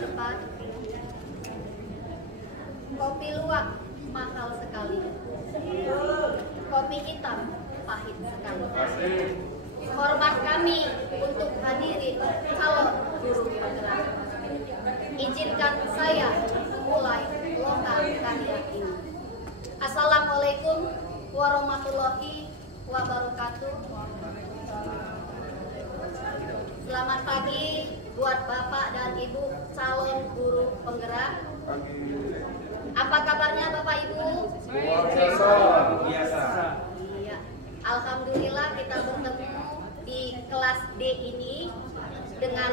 depan. Kopi luwak mahal sekali. Kopi hitam pahit sekali. Hormat kami untuk hadirin calon guru penggerak. Izinkan saya mulai lokal karya ini. Assalamualaikum warahmatullahi wabarakatuh. Selamat pagi buat Bapak dan Ibu calon guru penggerak. Apa kabarnya Bapak Ibu? Biasa. Iya. Alhamdulillah kita bertemu di kelas D ini dengan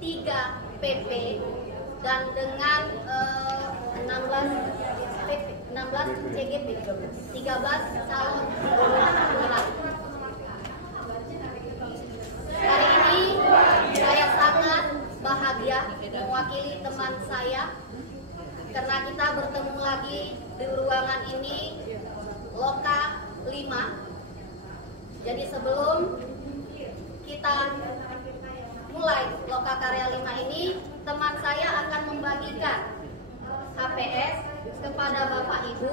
3 PP dan dengan 16 PP, 16 CGP, 13 calon guru penggerak. Hari ini saya sangat bahagia mewakili teman saya karena kita bertemu lagi di ruangan ini Loka 5. Jadi sebelum kita mulai Loka Karya 5 ini, teman saya akan membagikan HPS kepada Bapak Ibu.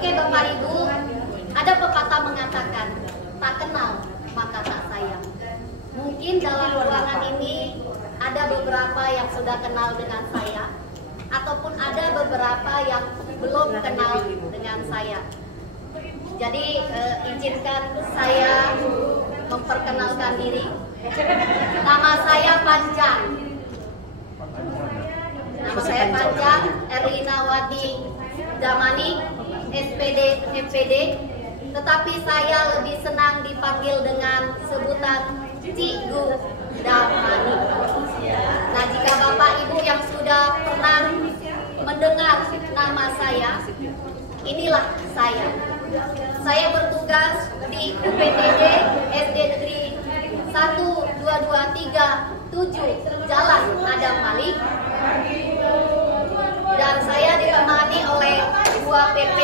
Oke Bapak Ibu, ada pepatah mengatakan, tak kenal maka tak sayang. Mungkin dalam ruangan ini ada beberapa yang sudah kenal dengan saya, ataupun ada beberapa yang belum kenal dengan saya. Jadi izinkan saya memperkenalkan diri. Nama saya panjang. Nama saya panjang, Erlina Wati Damani, SPD FPD. Tetapi saya lebih senang dipanggil dengan sebutan Cikgu Damani. Nah, jika Bapak Ibu yang sudah pernah mendengar nama saya, inilah saya. Saya bertugas di UPTD SD Negeri 12237 Jalan Adam Malik. Dan saya ditemani oleh 2 PP.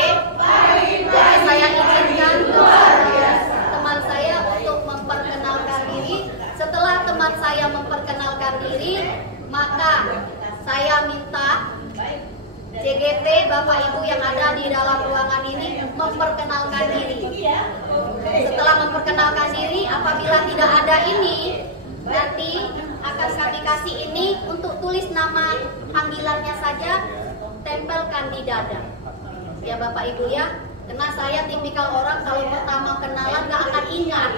Jadi saya izinkan teman saya untuk memperkenalkan diri. Setelah teman saya memperkenalkan diri, maka saya minta CGT Bapak Ibu yang ada di dalam ruangan ini memperkenalkan diri. Setelah memperkenalkan diri, apabila tidak ada ini, nanti akan kami kasih ini untuk tulis nama panggilannya saja, tempelkan di dada. Ya Bapak Ibu ya, karena saya tipikal orang kalau pertama kenalan gak akan ingat.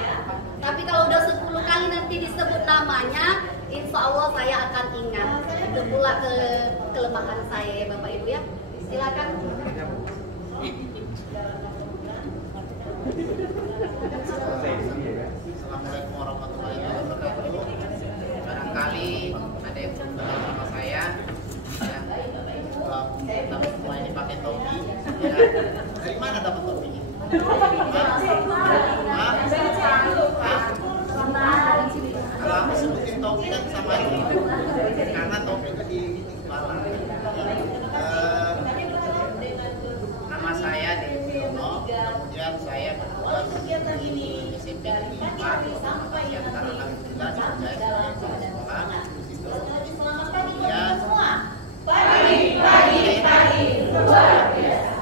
Tapi kalau udah 10 kali nanti disebut namanya, insya Allah saya akan ingat. Itu pula kelemahan saya ya Bapak Ibu ya. Silakan. Assalamualaikum warahmatullahi wabarakatuh. Barangkali ada yang belum kenal sama saya, ya. Kita semua ini pakai topi. Ya. Dari mana dapat topinya? Kalau aku sebutin topi kan sama aja, karena topi itu di kepala. Nama saya Dewono, kemudian saya bertugas di SMP Negeri 4 yang antara kami juga sebagai kepala sekolah di situ. Kemudian pagi luar biasa.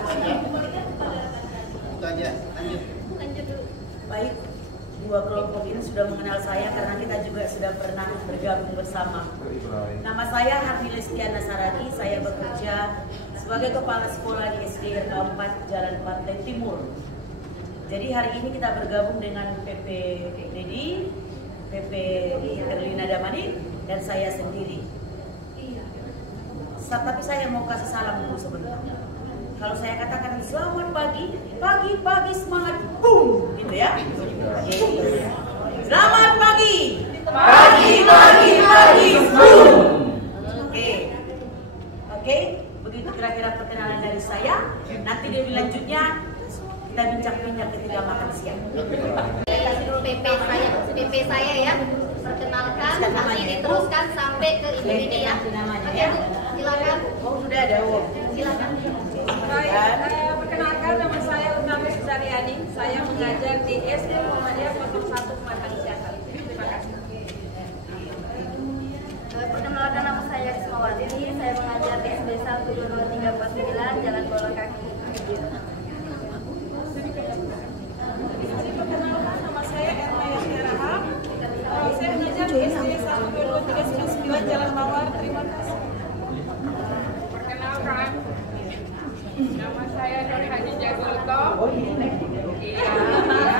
Itu aja, lanjut. Baik, 2 kelompok ini sudah mengenal saya karena kita juga sudah pernah bergabung bersama. Nama saya Hardi Lestiana Sarani, saya bekerja sebagai kepala sekolah di SD RK 4 Jalan Pantai Timur. Jadi hari ini kita bergabung dengan PP Dedi, PP Erlina Damani, dan saya sendiri. Tapi saya mau kasih salam dulu sebentar. Kalau saya katakan selamat pagi, pagi semangat, boom, gitu ya. Selamat pagi, pagi, boom. Oke, begitu kira-kira perkenalan dari saya. Nanti di lanjutnya kita bincang-bincang ketika makan siang. PP saya ya, perkenalkan, nanti diteruskan sampai ke ini ya. Oke Bu, silakan. Oh sudah ada, Silakan. Baik, perkenalkan nama saya Utami Suzaryani. Saya mengajar di SD Muhammadiyah 01 Pematang Siasat. Terima kasih. Perkenalkan nama saya Rismawati. Saya mengajar di SD 12239 Jalan Bola Kaki. Perkenalkan nama saya Erma Yasmin Rahab. Saya mengajar di SD 12239 Jalan Mawar. Terima kasih. Perkenalkan, nama saya Doni Haji Jagulto. Iya,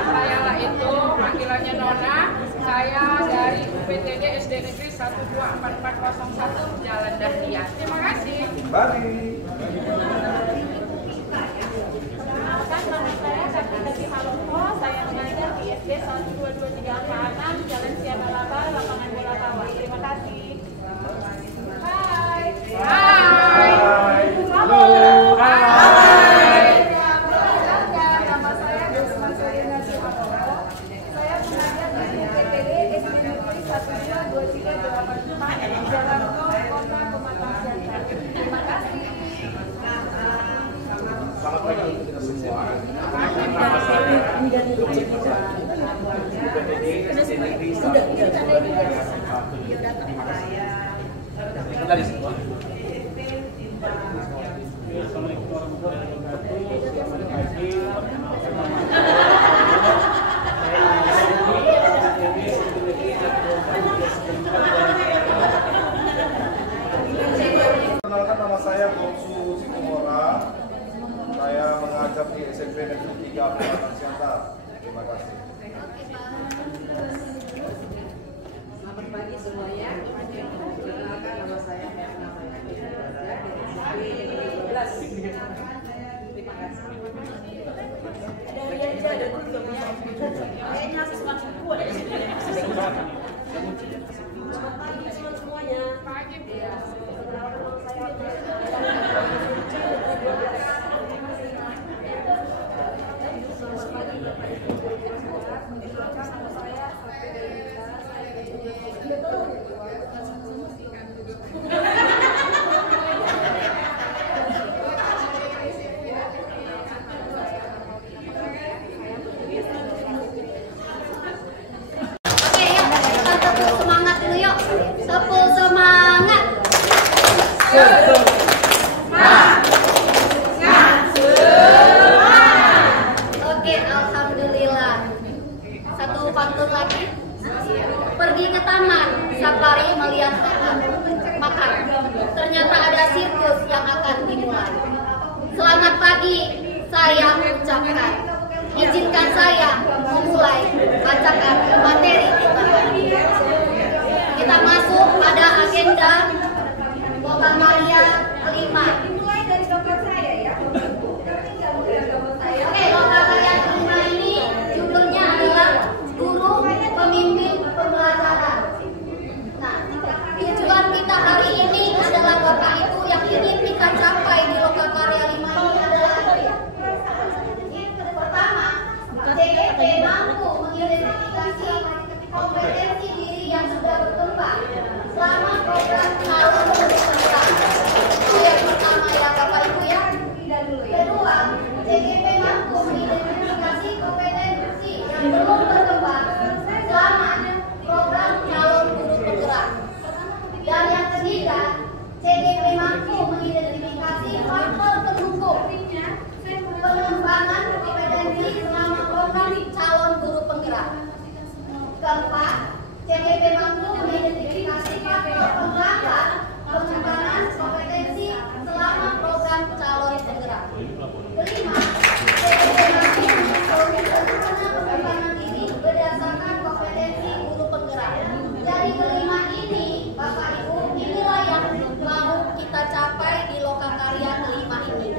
saya lah itu panggilannya Nona. Saya dari UPTD SD Negeri 124401 Jalan Dahlia. Terima kasih. Perkenalkan, nama saya Kartika Haloko. Saya mengajar di SD 12236 Jalan Sianalaba, Lapangan Bola Bawah. Terima kasih. Hai. Halo. Hai. Perkenalkan, nama saya Desma Surina Sihamoro. Saya mengajar di UPTD SD Negeri 12238 Jalan Tol Kota Pematang Siantar. Terima kasih. Selamat pagi untuk kita semua. Dari semua. Assalamualaikum warahmatullahi wabarakatuh. Kenalkan, nama saya Bongsu Situmora. Saya mengajar di SMP Negeri 3 Pematang Siantar. Terima kasih. Selamat pagi semuanya. Perkenalkan, nama saya Herna Mayati. Dari SMP Negeri 12. Terima kasih. dari aja ada kulturnya. Kayaknya semakin kuat di sini. Selamat pagi semuanya. Pagi, Bu. Oke ya, kita tepuk semangat dulu yuk. Tepuk semangat. Oke, alhamdulillah. Satu pantun lagi. Pergi ke taman, safari melihat makan. Ternyata ada sirkus yang akan dimulai. Selamat pagi, saya ucapkan. Izinkan saya memulai bacakan materi kita. Kita masuk pada agenda Lokakarya kelima. Dimulai dari dompet saya ya. Oke, Lokakarya kelima ini judulnya adalah Guru Pemimpin Pembelajaran. Nah, tujuan kita hari ini adalah Bapak Ibu yang ingin kita capai di Lokakarya 5 ini adalah apa ya? Pertama, CGP mampu mengidentifikasi kompetensi diri yang sudah berkembang selama program calon berkembang. Itu yang pertama ya Bapak Ibu ya. Kedua, CGP mampu mengidentifikasi kompetensi yang belum berkembang selama program calon guru penggerak. Dan yang ketiga, CGP mampu mengidentifikasi faktor pendukung pengembangan kompetensi selama program calon guru penggerak. Keempat, CGP mampu mengidentifikasi faktor penghambat pengembangan kompetensi selama program calon penggerak. Kelima, CGP mampu mengidentifikasi pengembangan diri berdasarkan kompetensi guru penggerak. Dari kelima ini, Bapak Ibu, inilah yang mau kita capai di Lokakarya kelima ini.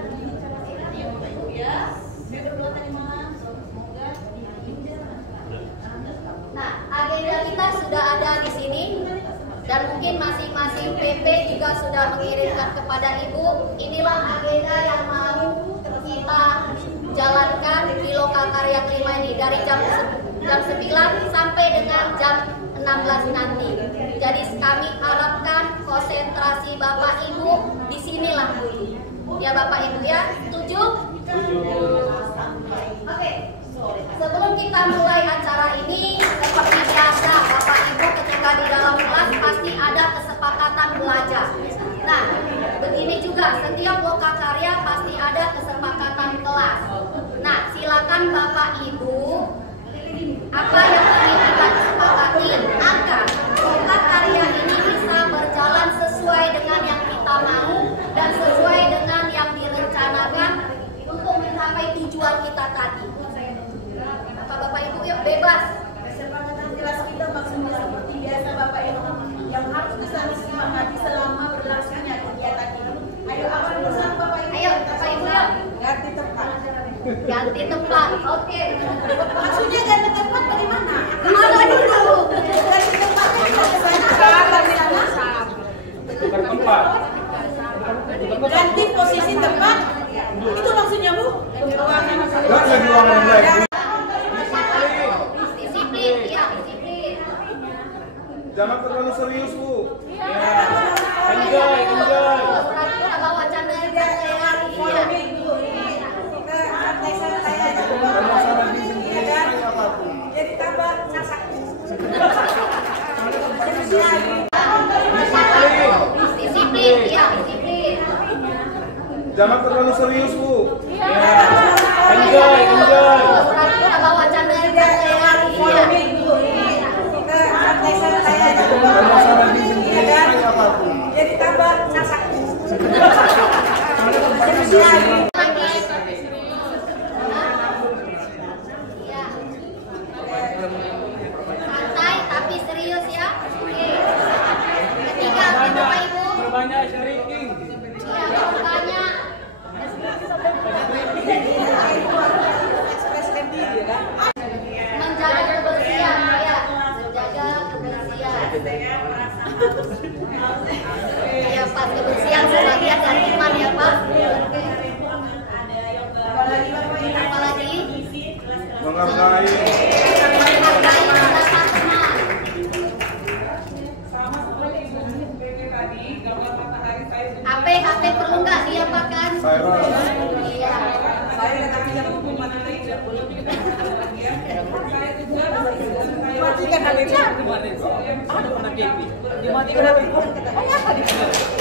juga sudah mengirimkan kepada Ibu. Inilah agenda yang mau kita jalankan di Lokakarya Kelima ini dari jam 9 sampai dengan jam 16 nanti. Jadi kami harapkan konsentrasi Bapak Ibu di sinilah dulu. Ya Bapak Ibu ya, setuju? Oke. Sebelum kita mulai acara ini, seperti biasa Bapak Ibu ketika di dalam kelas pasti ada kesepakatan belajar. Nah, begini juga setiap lokakarya pasti ada kesepakatan kelas. Nah, silakan Bapak Ibu apa yang ingin kita sepakati agar lokakarya ini bisa berjalan sesuai dengan yang kita mau dan sesuai dengan yang direncanakan untuk mencapai tujuan kita tadi. Bapak Ibu yuk bebas. Kesepakatan kelas kita maksudnya seperti biasa Bapak Ibu yang harus kita sepakati selama berlangsungnya kegiatan ini. Ayo awal bersama Bapak Ibu. Ayo Bapak Ibu yuk. Ganti tempat. Ganti tempat. Oke. Maksudnya ganti tempat bagaimana? Kemana dulu? Ganti tempatnya ke sana. Tukar tempat. Ganti posisi tempat. Itu maksudnya Bu? Disiplin, ya disiplin. Jangan terlalu serius Bu. Enjoy. Kita bawa canda ya. Jadi tambah sasak. Disiplin, ya disiplin. Jangan terlalu serius Bu. Enjoy. Kita bawa canda ya. Jadi tambah sasak. Santai tapi serius ya. Oke. Ketiga, Bapak Ibu. Banyak shrinking. Iya, banyak. Menjaga kebersihan ya. Menjaga kebersihan. Ya Pak, kebersihan sebagian dari iman ya Pak. Apalagi Menghargai. menghargai pendapat teman. HP perlu nggak diapakan? Iya.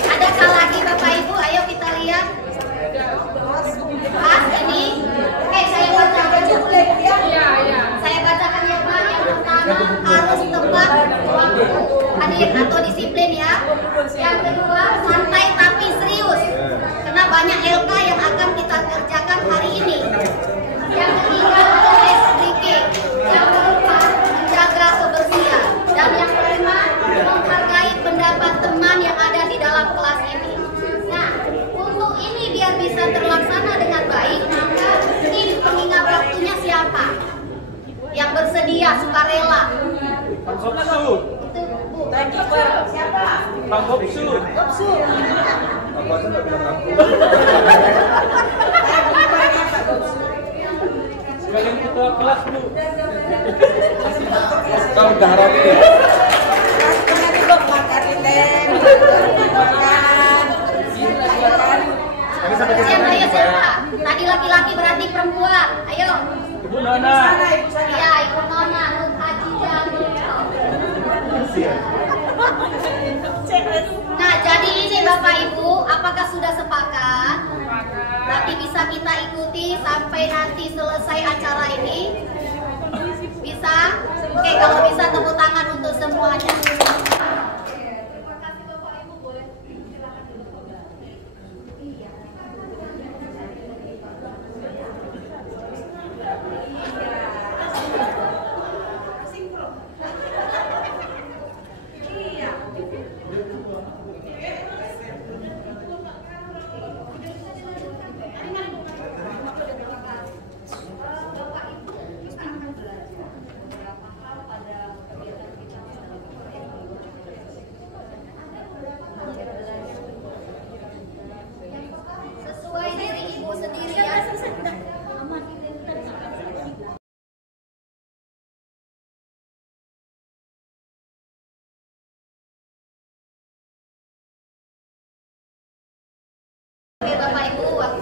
Adakah lagi Bapak Ibu? Ayo kita lihat. Pas ini. Oke, saya bacakan dulu ya. Saya bacakan ya Pak. Yang pertama harus tepat waktu. Hadir atau disiplin ya. Yang kedua santai tapi serius. Karena banyak LK yang akan kita kerjakan hari ini. Yang ketiga SDK. Yang keempat menjaga kebersihan. Dan yang kelima menghargai pendapat teman yang ada di dalam kelas ini. Nah, untuk ini biar bisa terlaksana dengan baik, maka tim pengingat waktunya siapa? Yang bersedia sukarela. Pak Gopsu. Itu Bu. Siapa? Pak Gopsu. Apa aja nggak bilang aku. Sekalian ketua kelas Bu. Kau udah harapin ya? Siapa? Tadi laki-laki berarti perempuan. Ayo. Ibu Nona. Iya, Ibu Nona, Nur Haji Jagoto. Nah, jadi ini Bapak Ibu, apakah sudah sepakat? Berarti bisa kita ikuti sampai nanti selesai acara ini? Bisa? Oke, kalau bisa tepuk tangan untuk semuanya. Terima kasih Bapak Ibu, boleh silakan duduk.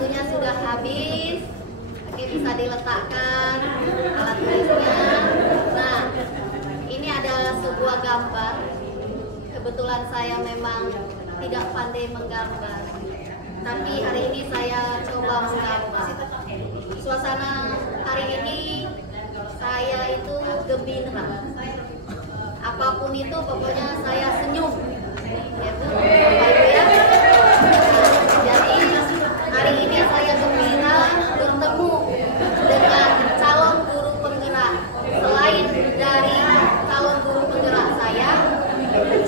waktunya sudah habis. Oke, bisa diletakkan alat tulisnya. Nah, ini ada sebuah gambar. Kebetulan saya memang tidak pandai menggambar, tapi hari ini saya coba menggambar. Suasana hari ini saya itu gembira. Apapun itu pokoknya saya senyum. Ya Bu, Bapak Ibu ya. Jadi hari ini saya gembira bertemu dengan calon guru penggerak. Selain dari calon guru penggerak saya,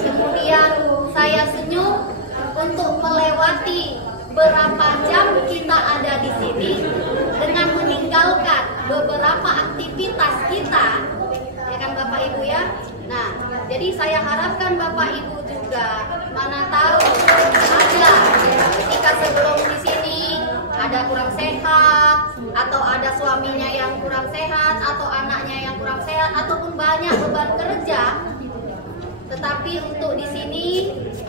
kemudian saya senyum untuk melewati berapa jam kita ada di sini dengan meninggalkan beberapa aktivitas kita, ya kan Bapak Ibu ya. Nah, jadi saya harapkan Bapak Ibu juga, mana tahu ada ketika sebelum di sini ada kurang sehat, atau ada suaminya yang kurang sehat, atau anaknya yang kurang sehat, ataupun banyak beban kerja. Tetapi untuk di sini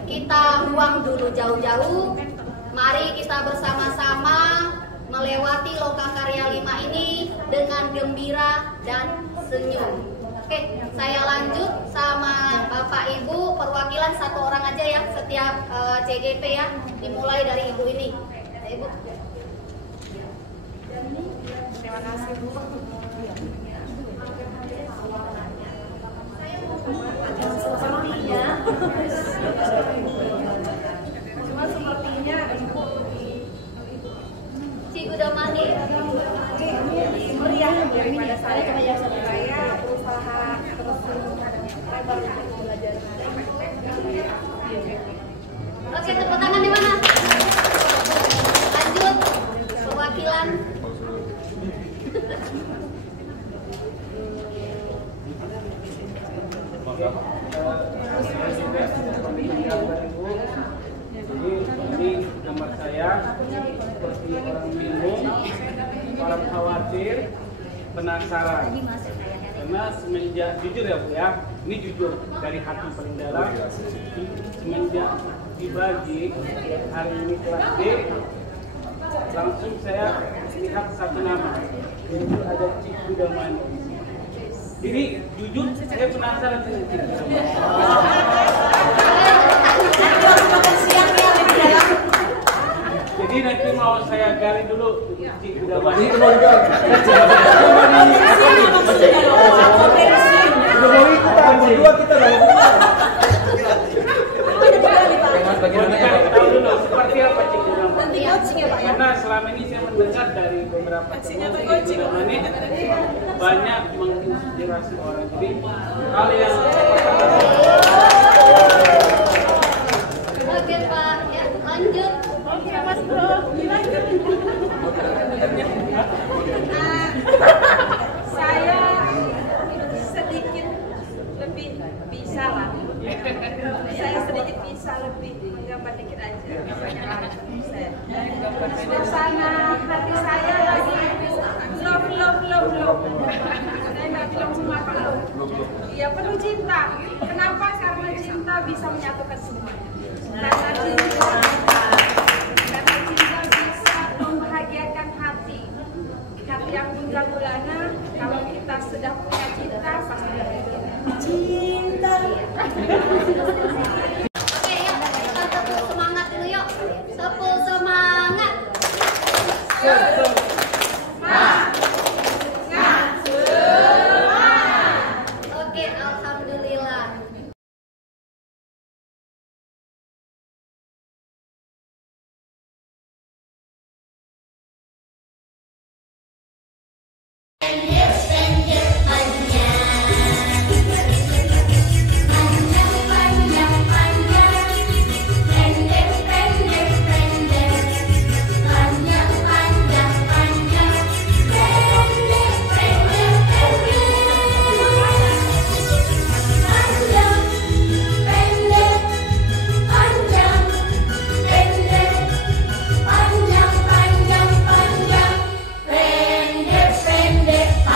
kita buang dulu jauh-jauh. Mari kita bersama-sama melewati Lokakarya 5 ini dengan gembira dan senyum. Oke, saya lanjut sama Bapak Ibu, perwakilan satu orang aja ya setiap CGP ya. Dimulai dari Ibu ini. Ibu. Terima kasih Bu. Cuma sepertinya Ibu Cikgu Damani. meriah daripada saya. Saya berusaha terus lebar untuk belajar. Oke, tepuk tangan di mana? Lanjut, perwakilan. Ini gambar saya seperti orang bingung, orang khawatir, penasaran. Karena semenjak jujur ya Bu ya, ini jujur dari hati paling dalam. Semenjak dibagi hari ini kelas D, langsung saya lihat satu nama, yaitu ada Cikgu Damani. Jadi jujur saya penasaran dengan Cikgu Damani. Jadi nanti mau saya gali dulu Cikgu Damani. Tahu dulu seperti apa Cikgu Damani. Karena selama ini saya mendengar dari beberapa teman Cikgu Damani banyak menginspirasi orang. Jadi hal yang Oke Pak, ya lanjut. Oke Mas Bro. Saya sedikit lebih bisa lah. Saya sedikit bisa lebih gambar dikit aja. Suasana hati saya lagi love. Saya nggak bilang cuma apa love. Iya penuh cinta. Kenapa? Karena cinta bisa menyatukan semuanya. Karena cinta bisa membahagiakan hati yang gundah gulana. Kalau kita sudah punya cinta pasti bahagia. Cinta. Oke, yuk kita tepuk semangat dulu yuk. Tepuk semangat. Oke, alhamdulillah. Pendek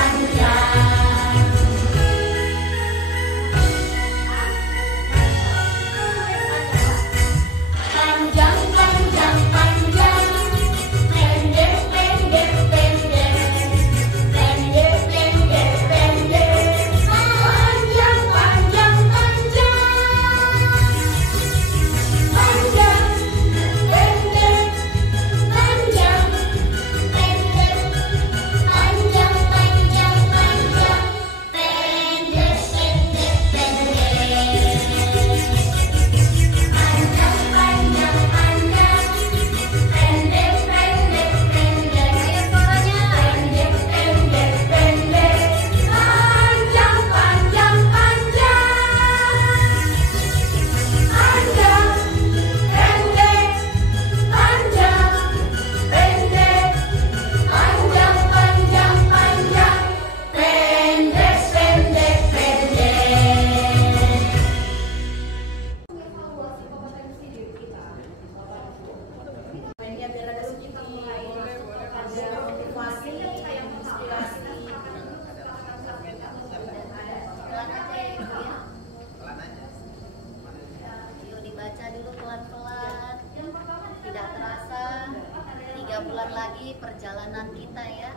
bulan lagi perjalanan kita ya.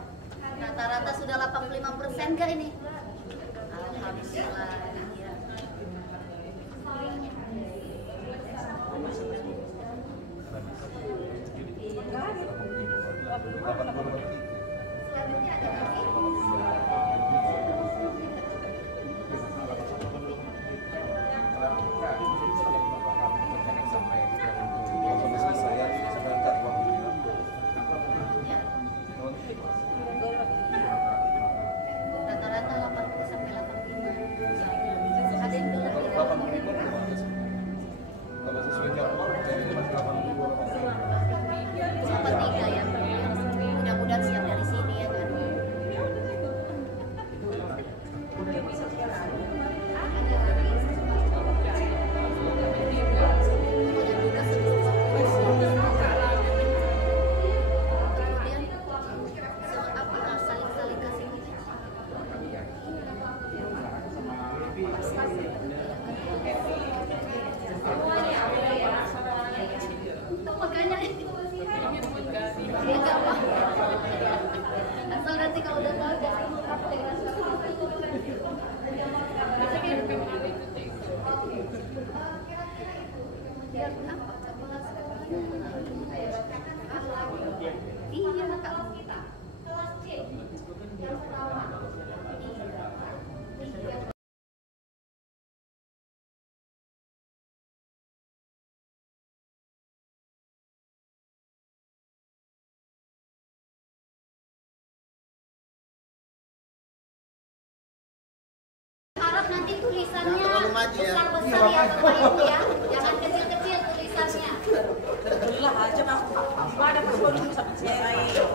Rata-rata sudah 85% gak ini? Alhamdulillah ya. Selanjutnya ada lagi. Rata-rata 80 sampai 85. Ada yang belum lebih dari 85. Kalau sesuai jadwal, ini masih 80. Sampai 3 ya. Mudah-mudahan siap dari sini ya kan. Asal nanti kalau udah tahu jadi biar apa? Iya Kak. Kelas C. Yang pertama. Harap nanti tulisannya besar-besar ya Bapak Ibu ya, jangan kecil-kecil tulisannya. Alhamdulillah aja Mas. Ada persoalan sama saya.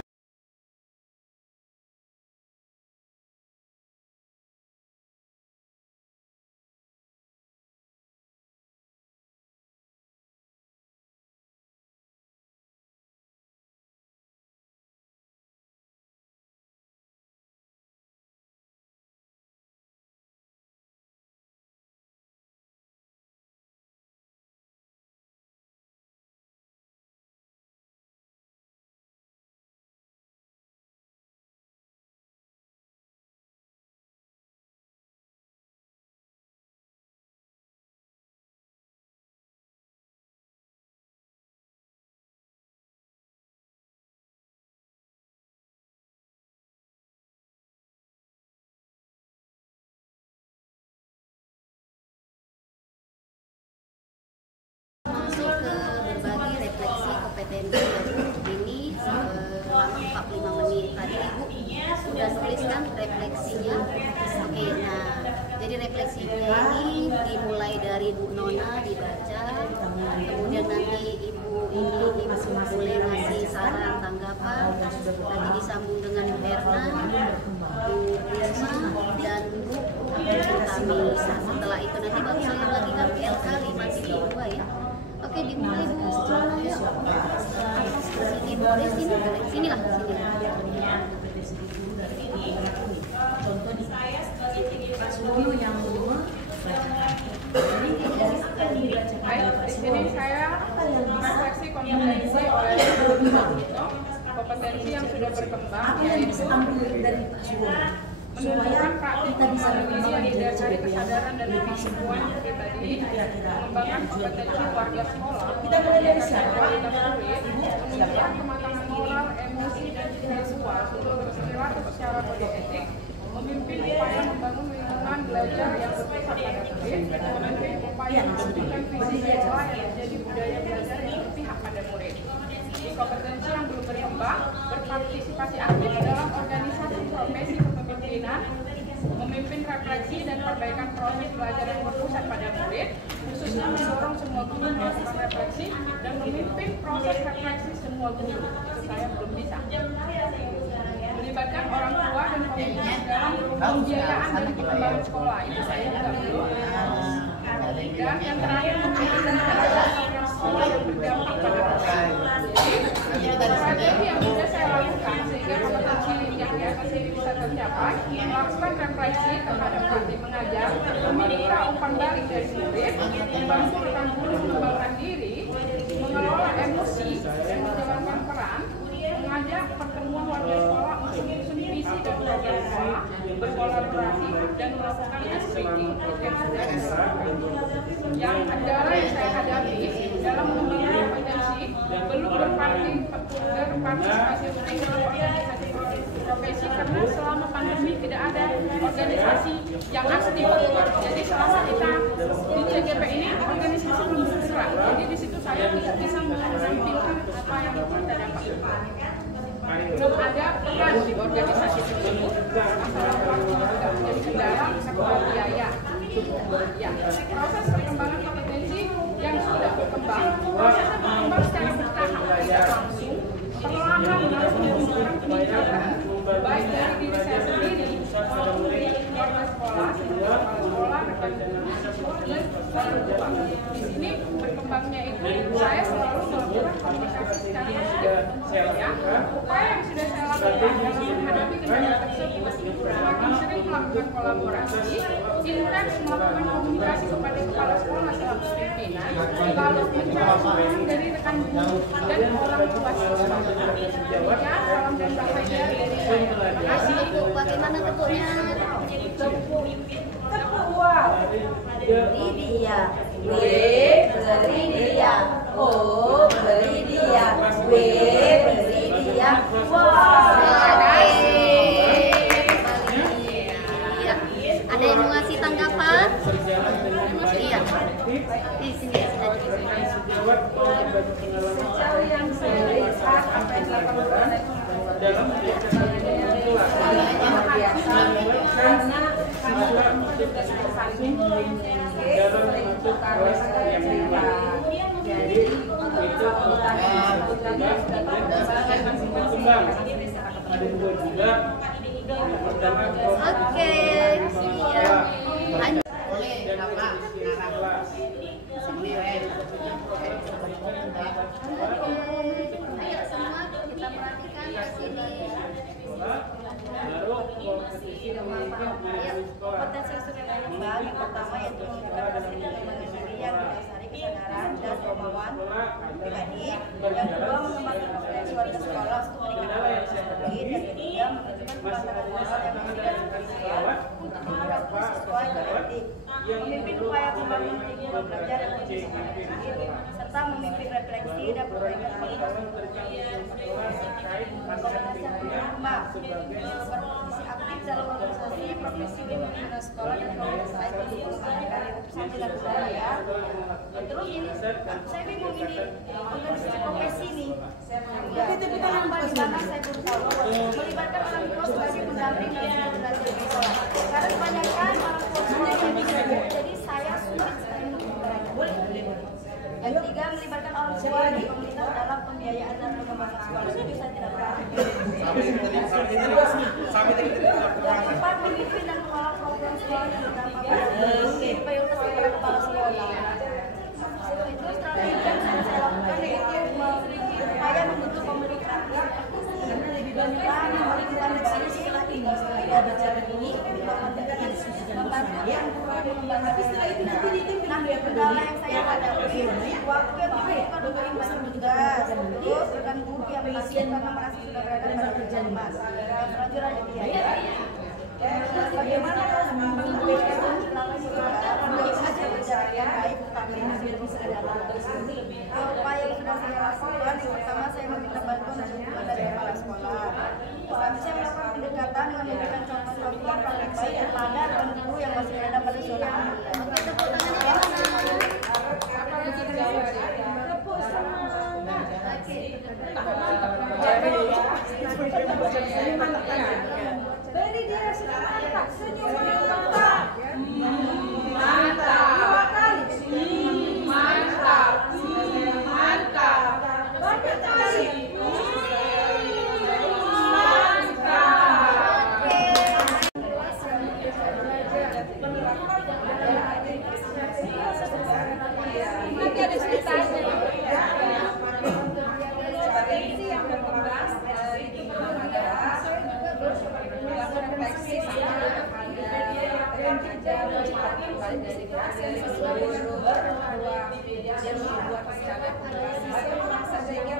Masuk ke berbagi refleksi kompetensi ini selama 45 menit. Tadi Ibu sudah tuliskan refleksinya. Oke, nah jadi refleksinya ini dimulai dari Bu Nona dibaca, kemudian nanti Ibu ini boleh ngasih saran tanggapan, nanti disambung dengan Bu Erna, Bu Irma, dan Bu Tami. Setelah itu nanti baru saya lagi kan PLK 5.2 ya. Oke, dimulai Bu Nona yuk. Sini boleh, sini lah, sini. Contoh di Pak Sudono yang Baik, di sini saya refleksi kompetensi oleh kompetensi yang sudah berkembang, yaitu menunjukkan praktik diri yang didasari kesadaran dan kemampuan pribadi, mengembangkan kompetensi warga sekolah, meningkatkan kualitas murid, menunjukkan kematangan moral, emosi, dan intelektual untuk berperilaku secara kode etik, memimpin upaya membangun lingkungan belajar yang berpusat pada murid, memimpin upaya mewujudkan visi sekolah yang menjadi budaya belajar yang berpihak pada murid. Di kompetensi yang belum berkembang, berpartisipasi aktif dalam organisasi profesi kepemimpinan, memimpin refleksi dan perbaikan proses belajar yang berpusat pada murid, khususnya mendorong semua guru melakukan refleksi dan memimpin proses refleksi semua guru. Itu saya belum bisa. Melibatkan orang tua dan komunitas dalam pembiayaan dan pengembangan sekolah. Itu saya juga belum. Dan yang terakhir, memimpin program sekolah yang berdampak pada murid. Strategi yang bisa saya lakukan sehingga kompetensi yang di atas ini bisa tercapai, melakukan refleksi terhadap praktik mengajar, meminta umpan balik dari murid, membantu rekan guru mengembangkan diri, mengelola emosi dan menjalankan peran, melakukan speaking. Yang kendala yang saya hadapi dalam mengembangkan kompetensi belum berpartisipasi dalam organisasi profesi karena selama pandemi tidak ada organisasi yang aktif. Jadi selama kita di CGP ini organisasi belum bergerak. Jadi di situ saya tidak bisa menampilkan apa yang kita dapat. Belum ada peran di organisasi tersebut. Masalah waktu juga menjadi kendala, masalah biaya. Ya, proses perkembangan kompetensi yang sudah berkembang, prosesnya berkembang secara bertahap, tidak langsung. Perlahan harus menunjukkan peningkatan, baik dari diri saya sendiri maupun dari keluarga sekolah, kepala sekolah, rekan mahasiswa dan orang tua. Di sini berkembangnya itu saya selalu melakukan komunikasi secara positif. Ya, upaya yang sudah saya lakukan dalam menghadapi kendala tersebut, semakin sering melakukan kolaborasi, intens melakukan komunikasi kepada kepala sekolah selaku pimpinan, lalu mencari sumbangan dari rekan guru dan orang tua siswa. Ya, salam dan bahagia dari saya. Terima kasih. Ibu, bagaimana tepuknya? Beli dia, beli dia, oh beli dia, beli dia, wah. Iya. Ada yang mau ngasih tanggapan? Iya. Di sini. Sejauh yang saya lihat apa yang dilakukan dalam luar biasa karena tugas saling jadi itu Oke. Iya. Lanjut. Ayo semua kita perhatikan di sini. Kompetensi yang sudah berkembang yang pertama yaitu memberikan pengembangan diri yang didasari kesadaran dan kemauan pribadi. Yang kedua mengembangkan kompetensi warga sekolah untuk meningkatkan kompetensi. Dan ketiga menunjukkan kebanggaan moral yang bersih dan bersih untuk menghadapi sesuai kolektif. Memimpin upaya pembangunan lingkungan belajar dan pendidikan serta memimpin refleksi dan perbaikan kualitas kompetensi yang berkembang. Berpartisipasi aktif dalam organisasi, profesi, pembinaan sekolah dan komunitas lain untuk pengembangan karir representasi dan budaya. Terus ini, saya bingung ini organisasi profesi nih. Bagaimana saya bertolong melibatkan orang tua sebagai pendamping dalam belajar di sekolah. Karena kebanyakan orang tua sekolah yang sibuk, jadi saya sulit sekali untuk mereka. Yang ketiga, melibatkan orang tua di komunitas dalam pembiayaan dan pengembangan sekolah. Itu saya tidak berani. Yang keempat, memimpin dan mengelola program sekolah yang berdampak bagi prioritas kepada kepala sekolah. Itu strategi yang sudah saya lakukan yaitu saya membentuk komunitas karena lebih banyak lagi melakukan refleksi setelah ini setelah bicara ini tapi setelah itu nanti ditimpa kendala yang saya hadapi waktu yang dibutuhkan untuk implementasi tugas terus rekan guru yang pasien karena merasa sudah berada pada kerjaan mas pelajaran biaya bagaimana mengumpulkan selama saja berjalan baik tetapi masih bisa ada upaya yang sudah saya lakukan yang pertama saya meminta bantuan dari kepala sekolah selanjutnya melakukan pendekatan dengan memberikan contoh-contoh praktek baik kepada rekan guru yang masih berada pada zona aman. Oke, tepuk tangannya gimana? Beri dia sudah mantap, senyum mantap, mantap, dua kali, mantap, mantap, banyak kali, nanti ada ceritanya. Yang berkembang itu refleksi sama dan kerja menciptakan banyak situasi sesuai dengan dia membuat rencana saya merasa saya ingin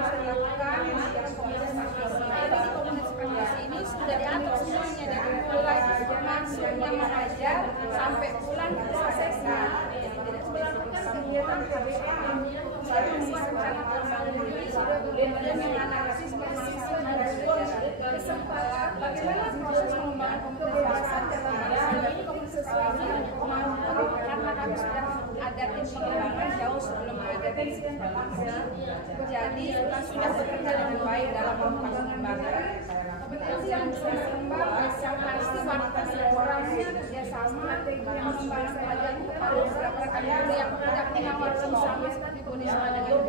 tadi sudah bekerja dengan baik dalam melakukan pengembangan. Kompetensi yang berkembang yang pasti wanita orangnya kerjasama yang membantu pelajar kepada beberapa rekan yang tidak menawarkan sama di Indonesia dengan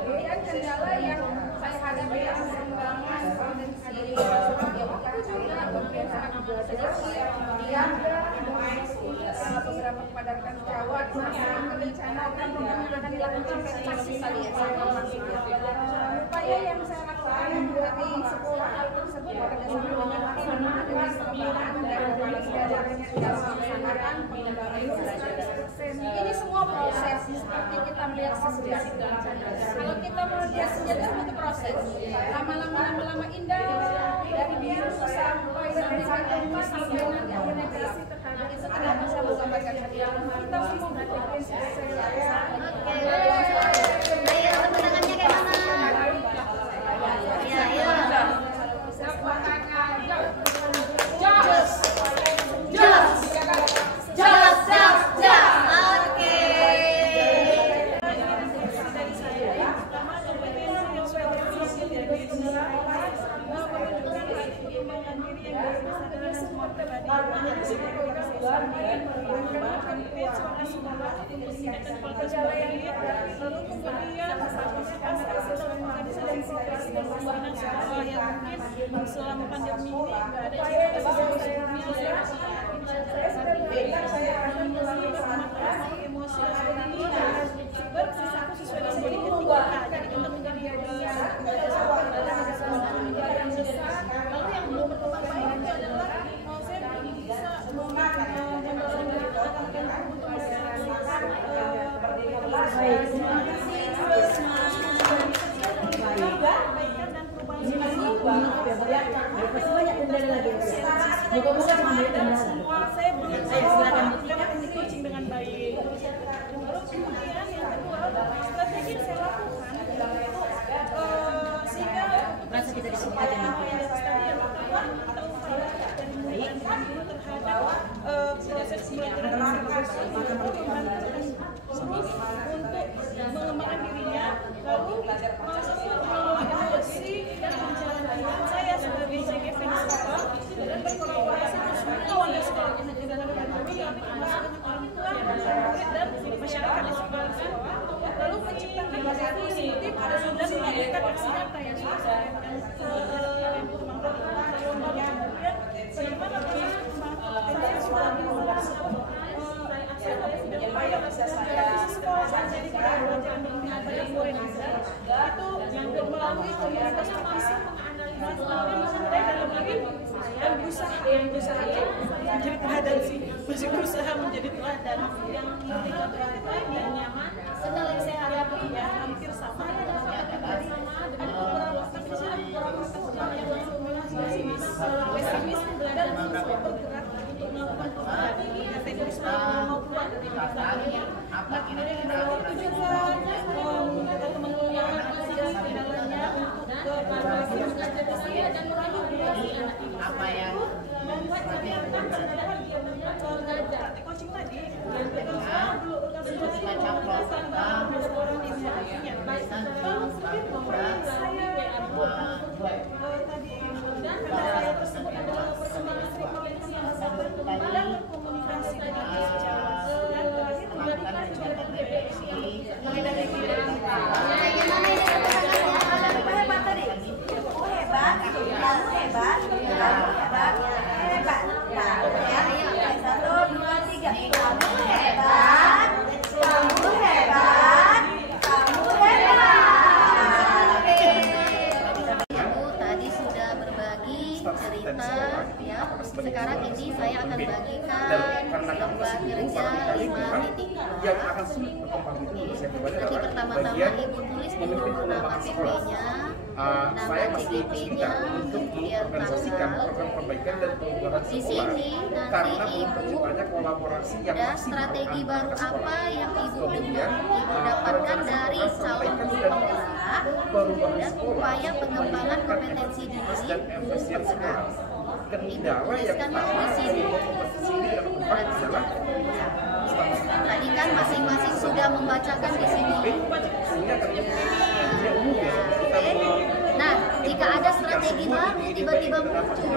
kemudian kendala yang saya hadapi dalam pengembangan kompetensi waktu juga pemerintahan kemudian beberapa kepada rekan sejawat masih merencanakan mungkin akan dilakukan prestasi tadi ya upaya yang saya lakukan di sekolah hal tersebut bekerjasama dengan tim dengan pengembangan dan pelajarannya dalam melaksanakan pengembangan belajar. Ini semua proses seperti kita melihat senja. Kalau kita melihat senja itu butuh proses. Lama-lama indah dari biru sampai nanti emas sampai nanti akhirnya gelap. Itu tidak bisa menggambarkan senja. Kita semua butuh proses. Ayo kemenangannya kayak mana? Selama pandemi ini nggak ada cerita sebelumnya saya akan mengatasi emosi ini bersisaku sesuai dengan body ketika jadi kita menjadi yang besar lalu yang belum berkembang baik itu adalah saya belum bisa coaching dengan baik. Lalu kemudian yang kedua, strategi yang saya lakukan sehingga Merasa kita di sini aja nanti. tadi yang pertama kita upayakan dari mulai dulu terhadap proses pembelajaran untuk mengembangkan dirinya, lalu mengelola emosi dan menjalankan saya sebagai CGV di sekolah dan berkolaborasi dengan semua warga sekolah dengan kami termasuk orang tua, murid dan masyarakat di sekolah. Lalu menciptakan kebiasaan positif dan melakukan aksi nyata yang sudah saya melalui komunitas bisa menganalisa dalam diri yang berusaha menjadi teladan sih, masih berusaha menjadi teladan yang ini nyaman. Kendala yang saya hadapi ya hampir sama dengan beberapa pesimis dan bergerak untuk melakukan perubahan maupun apa yang coaching tadi komunikasi sekarang ini saya akan bagikan lomba kerja 5.2. yang akan sulit berkembang itu Jadi pertama-tama Ibu tulis dulu nama PP-nya, nama CGP-nya, kemudian tanggal. Di sini nanti Ibu ada strategi baru apa yang Ibu dengar, Ibu dapatkan dari calon peserta dan upaya pengembangan kompetensi diri guru penggerak. Ibu tuliskan di sini. Tadi kan masing-masing sudah membacakan di sini. isunya kan tidak umum ya. Nah, jika ada strategi baru tiba-tiba muncul,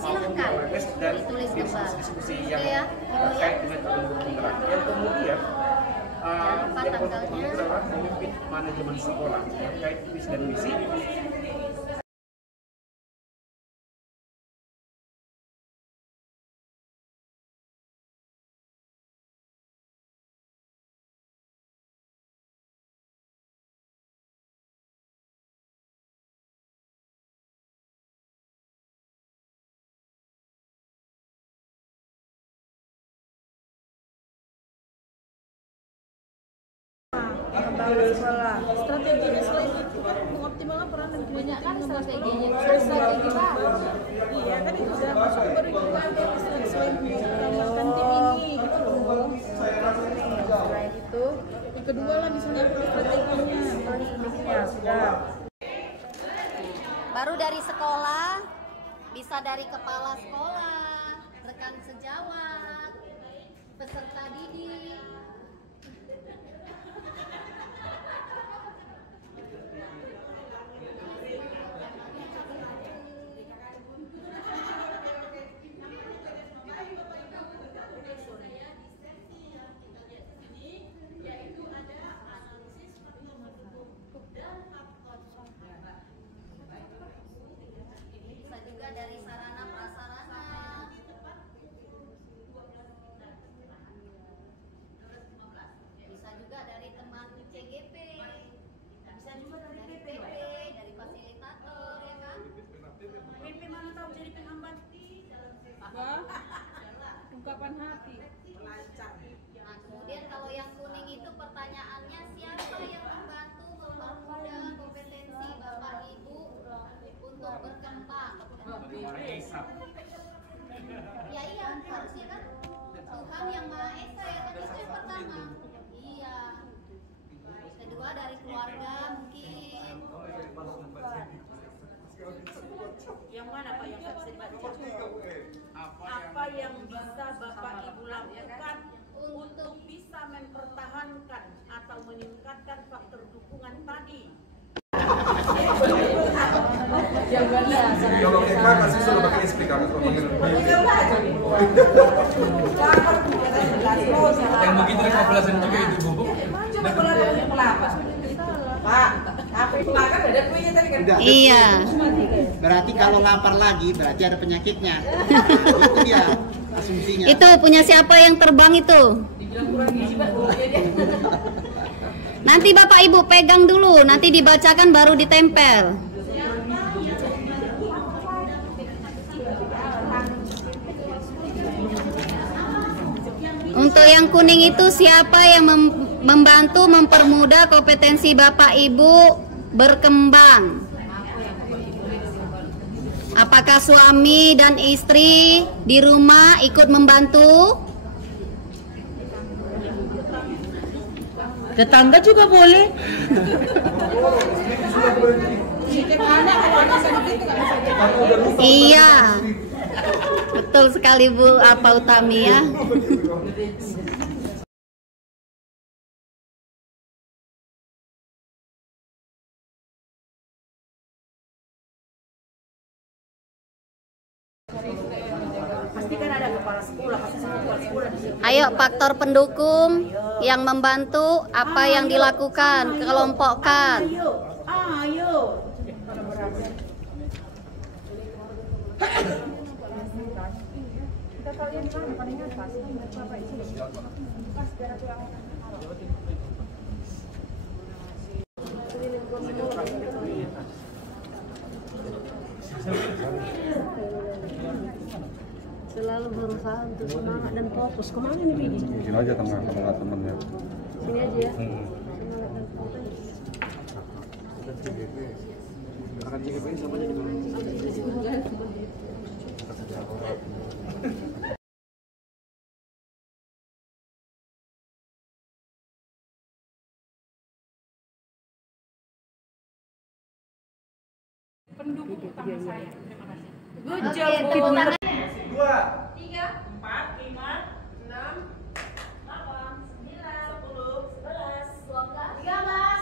silahkan ditulis kembali. Diskusi Oke yang ya, Ibu ya. terkait dengan tahun penggerak. Yang kemudian Jangan lupa yang tanggalnya. pertama adalah memimpin manajemen sekolah terkait visi dan misi. Strateginya selain itu kan mengoptimalkan peran dan Banyak kan strateginya. strategi baru. Iya kan itu sudah masuk kurikulum selain mengembangkan tim ini gitu loh. Selain itu, yang kedua lah misalnya strateginya. Ya sudah. Baru dari sekolah, bisa dari kepala sekolah, rekan sejawat, peserta didik. Bisa juga dari sarana prasarana. Bisa juga dari teman CGP. Bisa juga dari PP, dari fasilitator ya kan? PP mana tahu jadi penghambat? Ungkapan hati. Nah, kemudian kalau yang kuning itu pertanyaannya siapa yang membantu mempermudah kompetensi Bapak Ibu untuk berkembang? Ya iya, harusnya kan Tuhan yang Maha Esa ya kan itu yang pertama. Iya. Kedua dari keluarga mungkin. Yang mana Pak yang bisa dibaca? Apa yang bisa Bapak Ibu lakukan untuk bisa mempertahankan atau meningkatkan faktor dukungan tadi? Kalau kita kasih selalu pakai SP kan kalau panggil. Yang begitu 15-an juga itu Bu. Pak, tapi makan ada kuenya tadi kan. Iya. Berarti kalau lapar lagi berarti ada penyakitnya. Itu dia asumsinya. Itu punya siapa yang terbang itu? Nanti Bapak Ibu pegang dulu, nanti dibacakan baru ditempel. Untuk yang kuning itu siapa yang membantu mempermudah kompetensi Bapak Ibu berkembang? Apakah suami dan istri di rumah ikut membantu? Tetangga juga boleh. Iya, betul sekali Bu Apa Utami ya. Pasti kan ada kepala sekolah, pasti semua kepala sekolah di sini. Ayo faktor pendukung yang membantu apa yang dilakukan, kelompokkan. Ayo. Kita kalian kan paling atas, Bapak itu. Pas biar aku yang Selalu berusaha untuk semangat dan fokus. Kemana nih Bini? Sini aja tengah temennya. Sini aja ya. Semangat dan fokus. Akan JGP samanya di mana? Pendukung utama saya. Terima kasih. Oke, tepuk tangan. 2, 3, 4, 5, 6, 8, 9, 10, 11, 12, 13.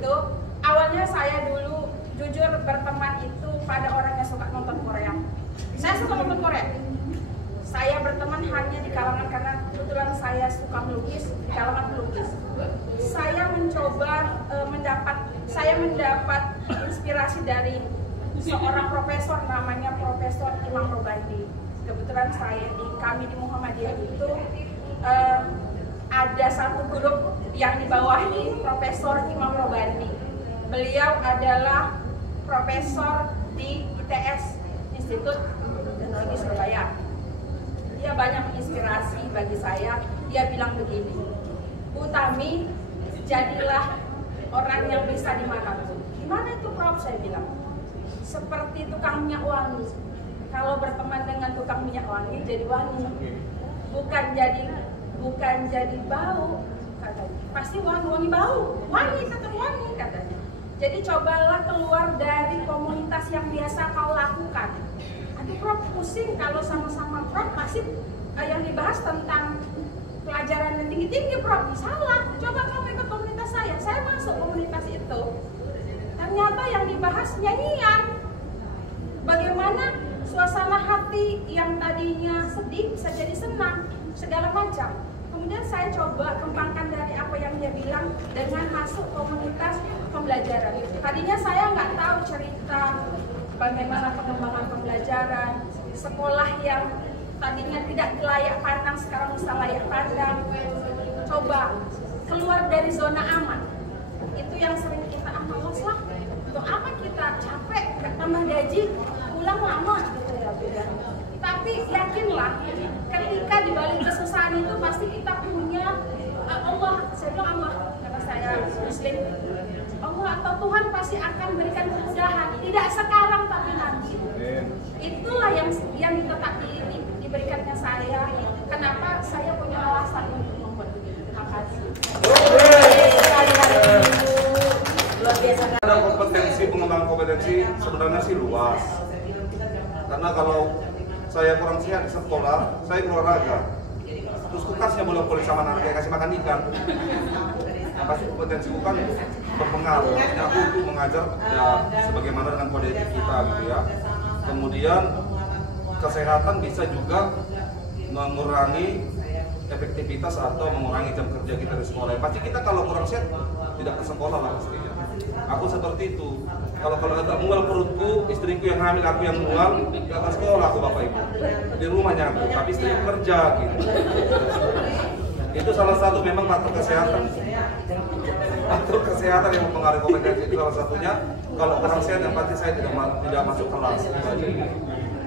itu, awalnya saya dulu jujur berteman itu pada orang yang suka nonton Korea. Saya suka nonton Korea. Saya berteman hanya di kalangan karena kebetulan saya suka melukis, di kalangan pelukis. Saya mencoba saya mendapat inspirasi dari seorang profesor namanya Profesor Imam Robandi. Kebetulan kami di Muhammadiyah itu ada satu grup yang dibawahi Profesor Imam Robandi. Beliau adalah profesor di ITS, Institut Teknologi Surabaya. Dia banyak menginspirasi bagi saya. Dia bilang begini, Bu Tami, jadilah orang yang bisa dimanapun. Gimana itu Prof? Saya bilang, seperti tukang minyak wangi. Kalau berteman dengan tukang minyak wangi jadi wangi, bukan jadi bau katanya. Pasti wangi bau, wangi tetap wangi katanya. Jadi cobalah keluar dari komunitas yang biasa kau lakukan. Aduh Prof, pusing kalau sama-sama Prof masih yang dibahas tentang pelajaran yang tinggi-tinggi Prof. Salah, coba kamu ikut komunitas saya masuk komunitas itu. Ternyata yang dibahas nyanyian. Bagaimana suasana hati yang tadinya sedih bisa jadi senang, segala macam. Kemudian saya coba kembangkan dari apa yang dia bilang dengan masuk komunitas pembelajaran. Tadinya saya nggak tahu cerita bagaimana pengembangan pembelajaran, sekolah yang tadinya tidak layak pandang sekarang bisa layak pandang. Coba keluar dari zona aman. Itu yang sering kita malas lah. Untuk apa kita capek, tambah gaji, pulang lama gitu ya. Tapi yakinlah, ketika di balik kesusahan itu pasti kita punya Allah. Saya bilang Allah, karena saya Muslim. Allah atau Tuhan pasti akan berikan kemudahan. Tidak sekarang tapi nanti. Itulah yang tetap diberikannya saya. Kenapa saya punya alasan untuk membuat begitu. Terima kasih. Luar biasa. Ada kompetensi, pengembangan kompetensi sebenarnya sih luas. Karena kalau saya kurang sehat di sekolah, saya berolahraga. Terus kulkasnya boleh sama anak kayak kasih makan ikan. Nah, pasti kompetensi bukan berpengaruh. Aku untuk mengajar ya sebagaimana dengan kode etik kita gitu ya. Kemudian kesehatan bisa juga mengurangi efektivitas atau mengurangi jam kerja kita di sekolah. Pasti kita kalau kurang sehat tidak ke sekolah lah pastinya. Aku seperti itu. Kalau agak mual perutku, istriku yang hamil, aku yang mual, gak ke sekolah aku bapak ibu. Di rumahnya aku, tapi istriku kerja gitu. Itu salah satu memang faktor kesehatan. Faktor kesehatan yang mempengaruhi kompetensi itu salah satunya. Kalau kurang sehat yang pasti saya tidak masuk kelas.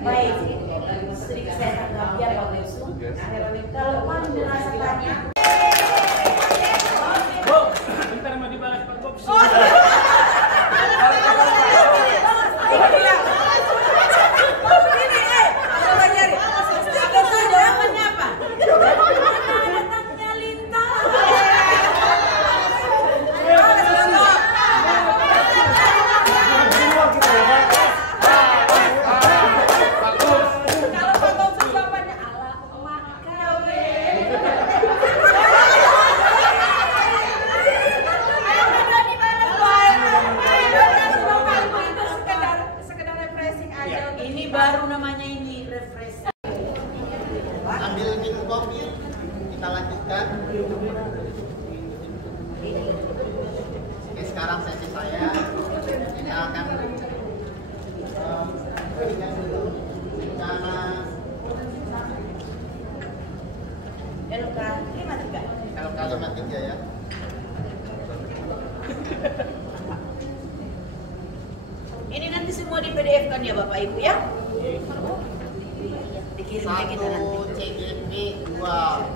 Baik, sedikit saya tanggapi ya Pak Yusuf. Kalau Pan merasakannya. Bu, bentar mau dibalas Pak Bob. Baru namanya ini refresh. Ambil minum kopi, kita lanjutkan. Oke, sekarang sesi saya. Kita akan berikan dulu cara LK 53. LK 53 ya. Ini nanti semua di PDF kan ya Bapak Ibu ya? Dikirimnya kita nanti. 1 CGP, 2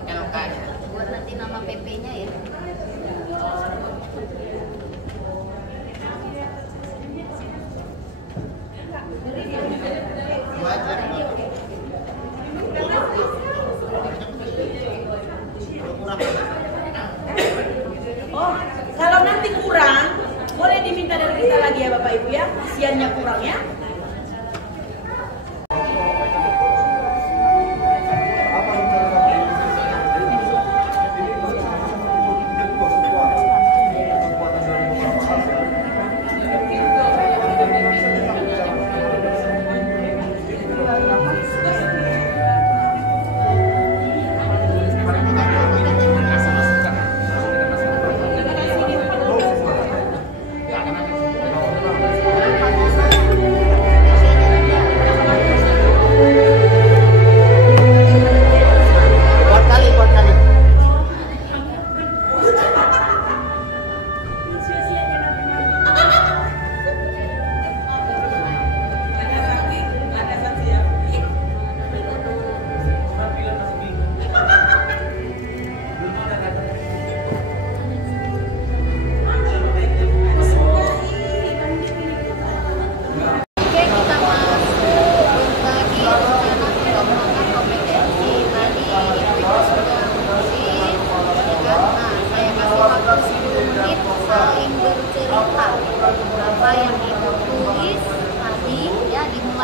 LK nya. Buat nanti nama PP-nya ya. Oh, kalau nanti kurang, boleh diminta dari kita lagi ya Bapak Ibu ya. Isiannya kurang ya. Ini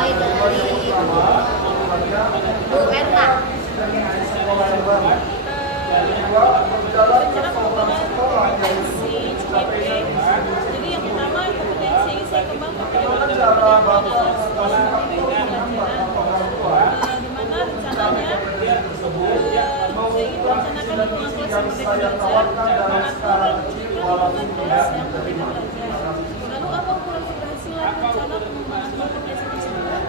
mulai dari Bu Erna. Jadi yang pertama kompetensi yang saya kembangkan di mana rencananya saya ingin melaksanakan hubungan kelas yang belajar, mengatur dan mewujudkan hubungan kelas yang berbeda belajar. Lalu apa ukuran keberhasilan rencana pengembangan kompetensi tersebut?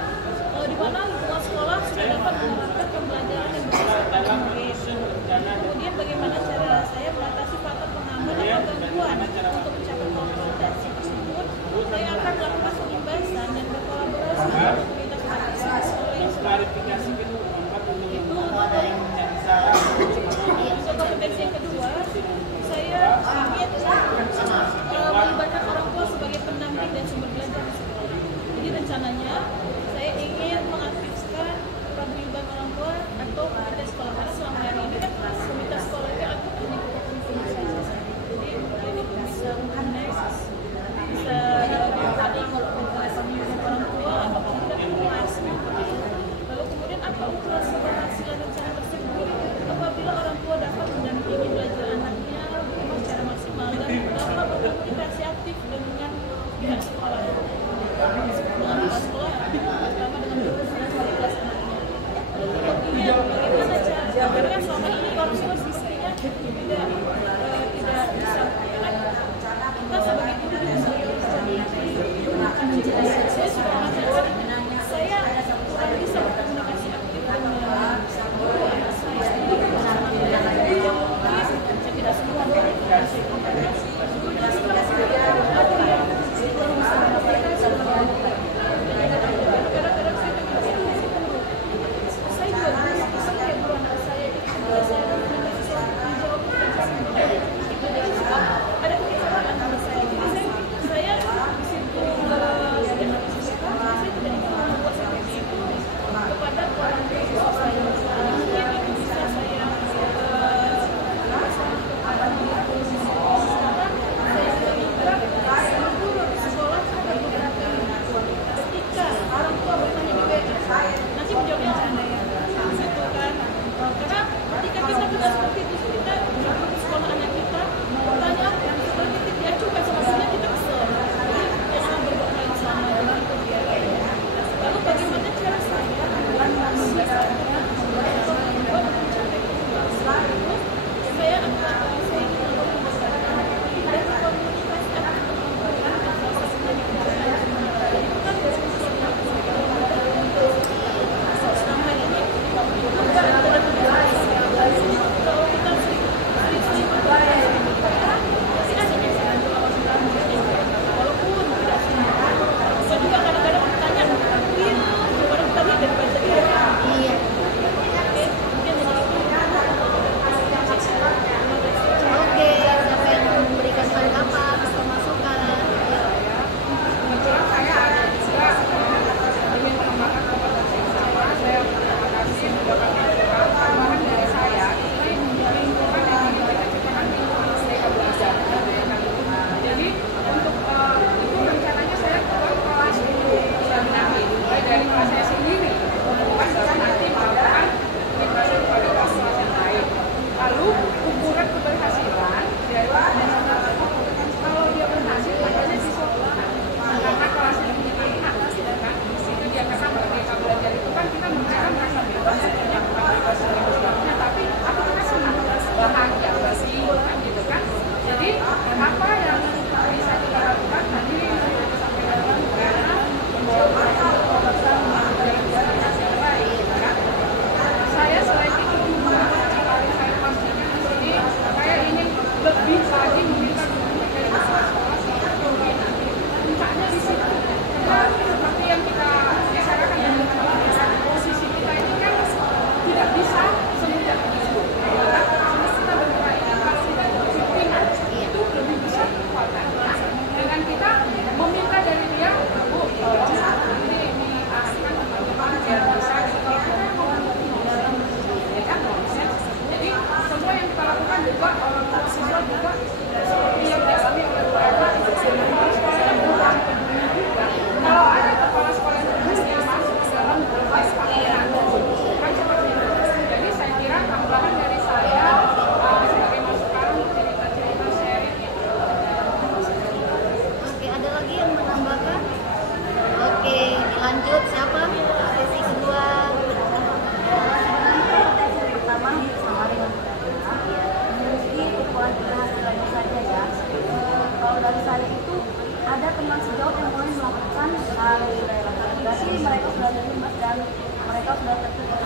teman sejauh yang mulai melakukan hal relawan. Berarti mereka sudah terlibat dan mereka sudah terlibat.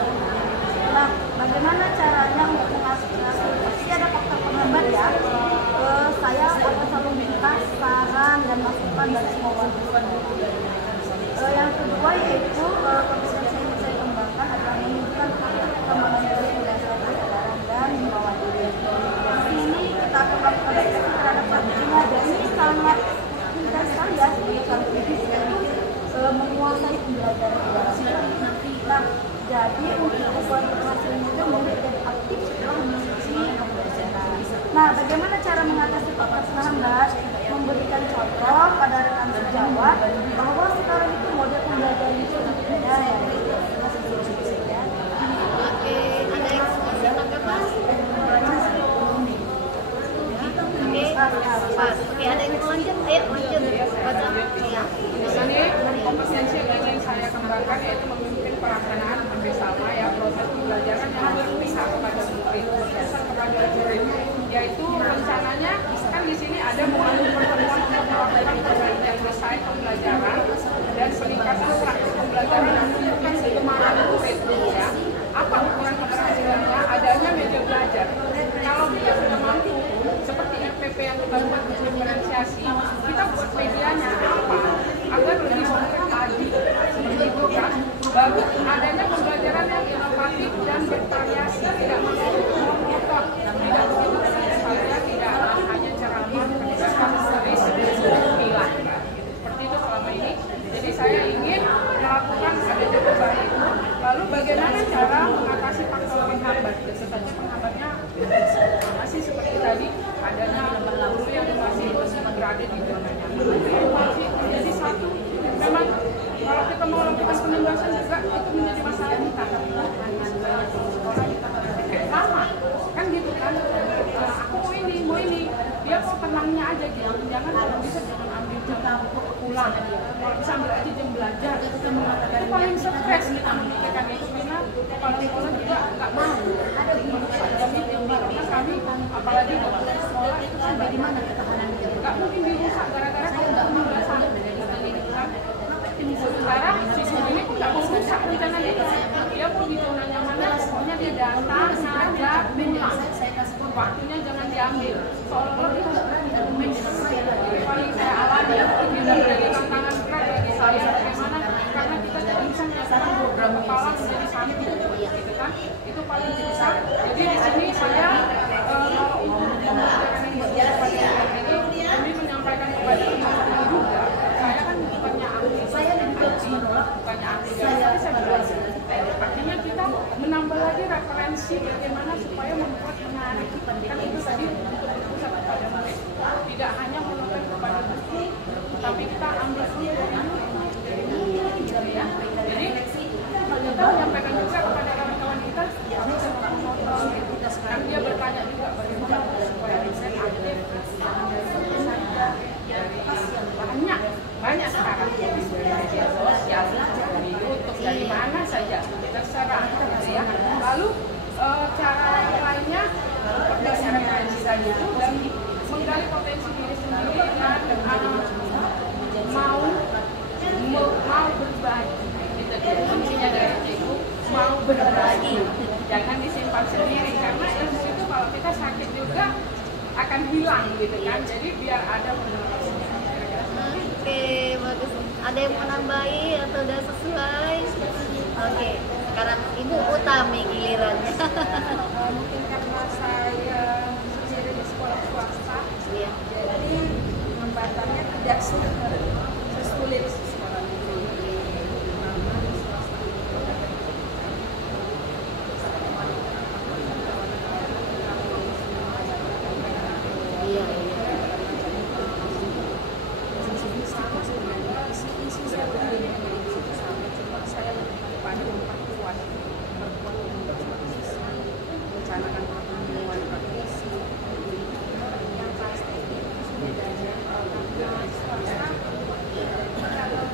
Nah, bagaimana caranya untuk mengatasi? Pasti ada faktor penghambat ya. Saya akan selalu minta saran dan masukan dari semua warga. Yang kedua yaitu kompetensi yang saya kembangkan adalah menunjukkan perkembangan dari berdasarkan kesadaran dan himbauan diri. Di sini kita akan melakukan refleksi terhadap praktiknya dan ini sangat mudah sekali ya sebagai calon medis yaitu menguasai pembelajaran di dalam. Nah, jadi untuk ukuran berhasilnya itu menjadi aktif setelah mengisi pembelajaran. Nah, bagaimana cara mengatasi faktor penghambat? Memberikan contoh pada rekan sejawat bahwa sekarang itu model pembelajaran itu berbeda ya. Oke, ada yang mau tanggapan? Oke, ada yang mau lanjut? Ayo lanjut. Baca. Ya. Di sini kompetensi yang saya kembangkan yaitu memimpin pelaksanaan hampir sama ya proses pembelajaran yang berpihak kepada murid, berpihak kepada murid, yaitu rencananya kan di sini ada melalui pertemuan untuk melakukan perbaikan desain pembelajaran dan peningkatan praktik pembelajaran yang menunjukkan kegemaran murid ya. Apa ukuran keberhasilannya? Adanya media belajar. Kalau dia sudah mampu seperti FPP yang kita buat diferensiasi, kita buat medianya apa agar lebih konkret lagi seperti itu kan. Baru adanya pembelajaran yang inovatif dan bervariasi, tidak monoton, tidak begitu saja, tidak hanya ceramah berdasarkan tulis hilang seperti itu selama ini. Jadi saya ingin melakukan adanya perubahan itu. Lalu bagaimana cara mengatasi faktor penghambat? Tentu saja penghambatnya masih seperti tadi, adanya guru yang masih berada di zona nyaman. Masih menjadi satu. Memang kalau kita mau lakukan penugasan juga itu menjadi masalah kita. Sekolah kita sama, kan gitu kan? Aku mau ini, dia mau tenangnya aja gitu. Jangan kalau bisa jangan ambil jam pulang. Kalau bisa ambil aja jam belajar. Itu paling stres kita memikirkan itu karena kepala sekolah juga nggak mau. Ada jam itu karena kami apalagi di sekolah itu kan bagaimana ketahanan jam. Nggak mungkin dirusak gara-gara kamu nggak pembahasan. Sekarang siswa ini pun nggak mau rusak rencana itu. Dia mau di zona nyamannya, pokoknya dia datang, ngajar, pulang. Waktunya jangan diambil. Seolah-olah itu paling saya alami ini dari tantangan berat bagi saya bagaimana karena kita tidak bisa menyatakan program kepala menjadi satu, gitu kan? Itu paling besar. Jadi di sini saya kalau pembelajaran yang berjalan ini kami menyampaikan kepada teman-teman juga. Saya kan bukannya ahli, saya bukannya ahli, tapi saya belajar. Artinya kita menambah lagi referensi bagaimana supaya membuat menarik. Kan itu tadi untuk berpusat kepada murid, tidak hanya menekan kepada buku, tapi kita ambil semuanya dari buku, gitu ya. Jadi kita menyampaikan juga kepada kawan-kawan kita, kami semua menonton, kan dia bertanya juga bagaimana supaya dosen aktif banyak sekarang dari media sosial, dari YouTube, dari mana saja terserah gitu ya. Lalu cara lainnya berdasarkan referensi tadi itu dan menggali potensi diri sendiri dan mau berbagi gitu dia. Kuncinya dari itu mau berbagi, jangan disimpan sendiri karena di situ kalau kita sakit juga akan hilang gitu kan. Jadi biar ada penelusuran. Oke, bagus. Ada yang mau nambahi atau udah sesuai? Oke, sekarang Ibu Utami gilirannya. Mungkin karena saya sendiri di sekolah swasta, Iya. jadi hambatannya tidak sesulit sekolah negeri. Karena di swasta itu Iya. sama sebenarnya isi saya begini sama, cuma saya lebih kepada memperkuat rencanakan pertemuan praktisi yang pasti bedanya karena swasta kalau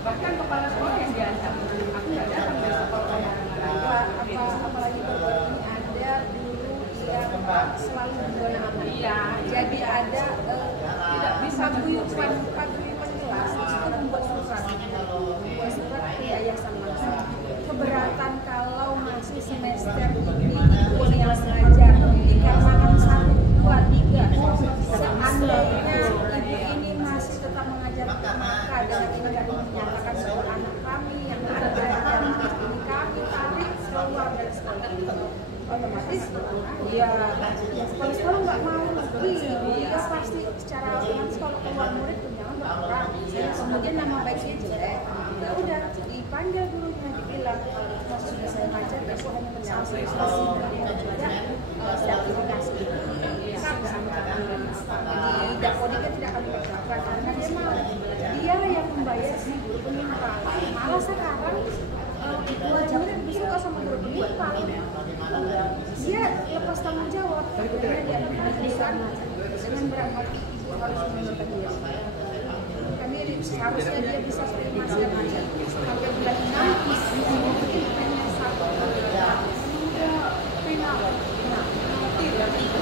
bahkan kepala sekolah yang diancam. Aku nggak datang ke sekolah. Apalagi baru ini ada dulu yang selalu berzona aman. Iya. Jadi ada Tidak bisa paguyuban kelas itu membuat surat ke yayasan langsung. Keberatan kalau masih semester ini ibu yang mengajar dikarenakan 1, 2, 3 seandainya ibu ini masih tetap mengajar, maka dengan ini kami menyatakan bahwa anak kami yang ada belajar ini kami tarik keluar dari sekolah. Otomatis ya kalau sekolah nggak mau lagi, ya pasti secara otomatis kalau keluar murid tunjangan berkurang, kemudian nama baiknya jelek. Ya udah dipanggil gurunya, dibilang kalau sudah saya ngajar besok hanya menyampaikan tidak sertifikasi tidak kodika tidak akan dipercapai karena dia yang membayar si guru penyimpang. Malah sekarang murid lebih suka sama guru penyimpang. Dia lepas tanggung jawab karena dia perusahaan dengan berangkat ibu harus mengundurkan diri. Kami seharusnya dia bisa terima sampai bulan 6 mungkin hanya 1 final.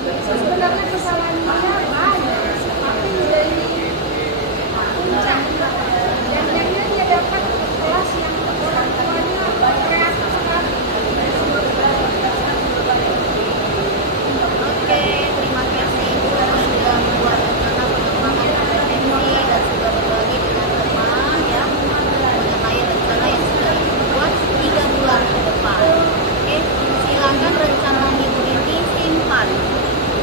Sebenarnya kesalahannya banyak, tapi dari puncak yang dia dapat kelas yang orang tuanya kreatif sekali. Oke, terima kasih Ibu karena sudah membuat rencana pengembangan kompetensi dan sudah berbagi dengan teman ya mengenai rencana yang sudah Ibu buat 3 bulan ke depan. Oke, silakan rencana Ibu ini simpan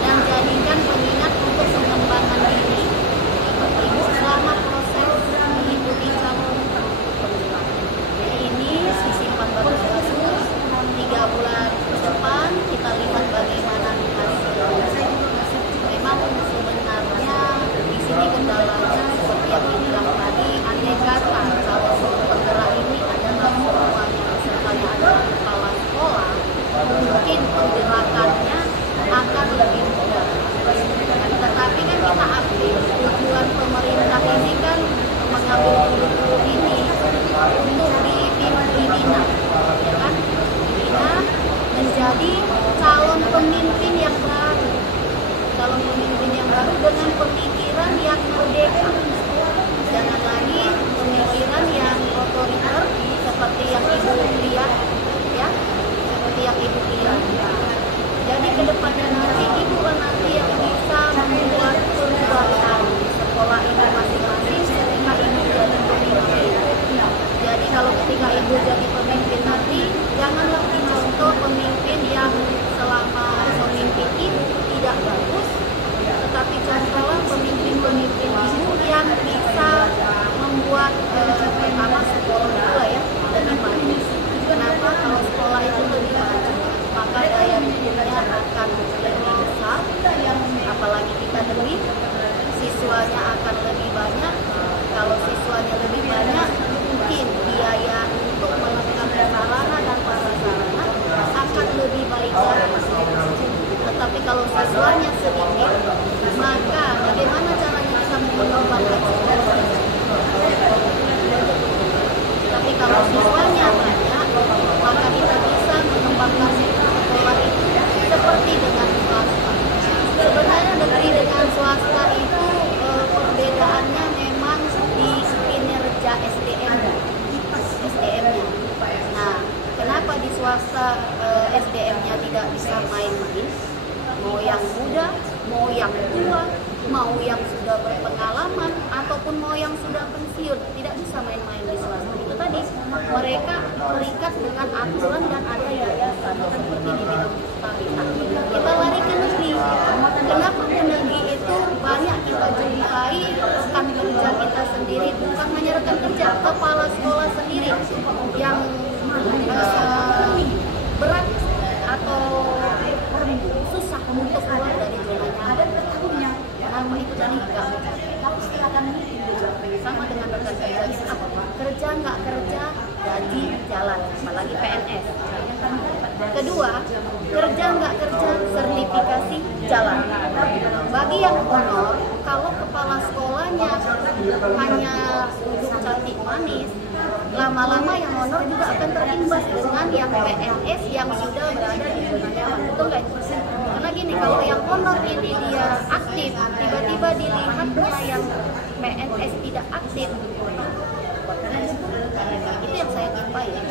dan jadikan pengingat untuk pengembangan diri Ibu selama proses mengikuti calon pemula. Jadi ini disimpan bagus-bagus 3 bulan ke depan kita lihat bagaimana hasilnya. Memang sebenarnya di sini kendalanya seperti yang dibilang tadi, andai kata calon penggerak ini adalah semuanya pesertanya adalah kepala sekolah, mungkin pergerakannya akan lebih mudah. Tetapi kan kita aktif, tujuan pemerintah ini kan mengambil guru-guru ini untuk dibina, ya kan? Dibina menjadi calon pemimpin yang baru, dengan pemikiran yang merdeka. Jangan lagi pemikiran yang otoriter seperti yang Ibu lihat, ya, seperti yang Ibu lihat. Jadi kedepannya nanti Ibu nanti yang bisa membuat perubahan di sekolah Ibu masing-masing ketika Ibu jadi pemimpin. Jadi kalau ketika Ibu jadi pemimpin nanti, janganlah dicontoh pemimpin yang selama pemimpin Ibu tidak bagus, tetapi contohlah pemimpin-pemimpin Ibu yang bisa membuat pertama sekolah juga ya lebih maju. Kenapa? Kalau sekolah itu lebih maju, maka daya dukungnya akan lebih besar, apalagi kita lebih, siswanya akan lebih banyak. Kalau siswanya lebih banyak, mungkin biaya untuk melakukan sarana dan prasarana akan lebih baik lagi. Tetapi kalau siswanya sedikit, maka bagaimana caranya kita mengembangkan sekolah? Tapi kalau siswanya banyak, maka kita bisa mengembangkan sekolah itu seperti dengan swasta. Sebenarnya negeri dengan swasta itu perbedaannya memang di kinerja SDM-nya. Nah, kenapa di swasta SDM-nya tidak bisa main-main? Mau yang muda, mau yang tua, mau yang sudah berpengalaman, ataupun mau yang sudah pensiun, tidak bisa main-main di swasta. Itu tadi, mereka terikat dengan aturan dan ada yayasan seperti di bidang Palitan. Kita lari ke negeri. Kenapa ke negeri itu banyak kita jumpai rekan kerja kita sendiri, bukan hanya rekan kerja, kepala sekolah sendiri yang berat atau susah untuk keluar dari zona nyaman. Ada tahunnya, kenapa itu tadi enggak? Tapi silakan ini sama dengan rekan kerja kita. Kerja nggak kerja, gaji jalan, apalagi PNS. Kedua, kerja nggak kerja, sertifikasi jalan. Bagi yang honor, kalau kepala sekolahnya hanya duduk cantik manis, lama-lama yang honor juga akan terimbas dengan yang PNS yang sudah berada di zona nyaman, betul nggak? Karena gini, kalau yang honor ini dia aktif, tiba-tiba dilihat bahwa yang PNS tidak aktif, itu yang saya jumpai ya.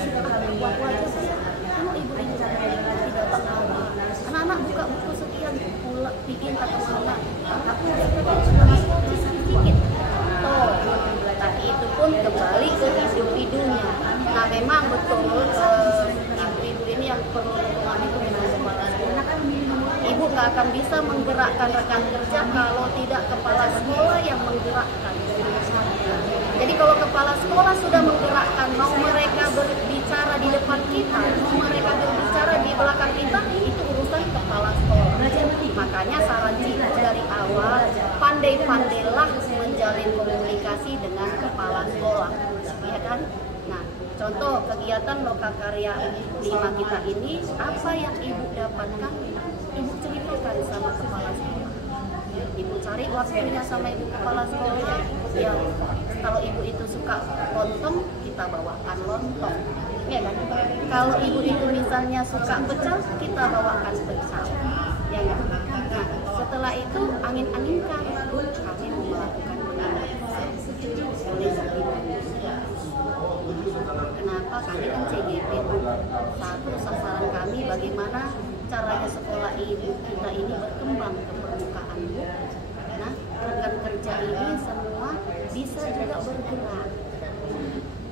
Waktu aja saya, kamu ibu ini tidak pengalaman. Anak-anak buka buku sekian, pulang bikin tak kemana. Aku sudah masuk sedikit. Tapi itu pun kembali ke individunya. Nah memang betul ibu-ibu ini yang perlu dukungan itu memang kepala sekolah. Ibu nggak akan bisa menggerakkan rekan kerja kalau tidak kepala sekolah yang menggerakkan. Jadi kalau kepala sekolah sudah menggerakkan, mau mereka berbicara di depan kita, mau mereka berbicara di belakang kita, itu urusan kepala sekolah. Makanya saran Ciku dari awal, pandai-pandailah menjalin komunikasi dengan kepala sekolah, ya kan? Nah, contoh kegiatan Lokakarya 5 kita ini, apa yang ibu dapatkan, ibu ceritakan sama kepala sekolah. Ibu cari waktunya sama ibu kepala sekolah. Yang kalau ibu itu suka lontong, kita bawakan lontong, ya kan? Kalau ibu itu misalnya suka pecel, kita bawakan pecel, ya kan? Nah, setelah itu angin-anginkan, kami melakukan kenapa kami kan CGP itu satu sasaran kami bagaimana caranya sekolah ibu kita ini berkembang ke permukaan. Nah, rekan kerja ini semua bisa juga bergerak.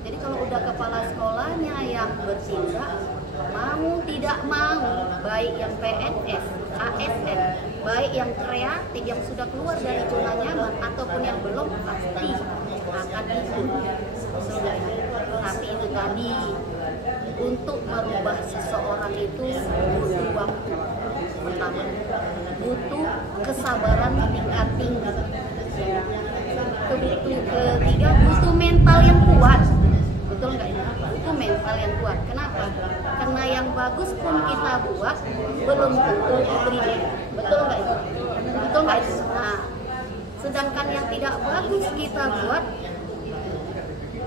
Jadi kalau udah kepala sekolahnya yang bertindak, mau tidak mau, baik yang PNS, ASN, baik yang kreatif yang sudah keluar dari zona nyaman ataupun yang belum, pasti akan ikut. Tapi itu tadi, untuk merubah seseorang itu butuh waktu. Pertama, butuh kesabaran tingkat tinggi. Ketiga, butuh mental yang kuat. Betul nggak ya? Butuh mental yang kuat. Kenapa? Karena yang bagus pun kita buat belum tentu diterima. Betul nggak itu? Betul nggak itu? Nah, sedangkan yang tidak bagus kita buat,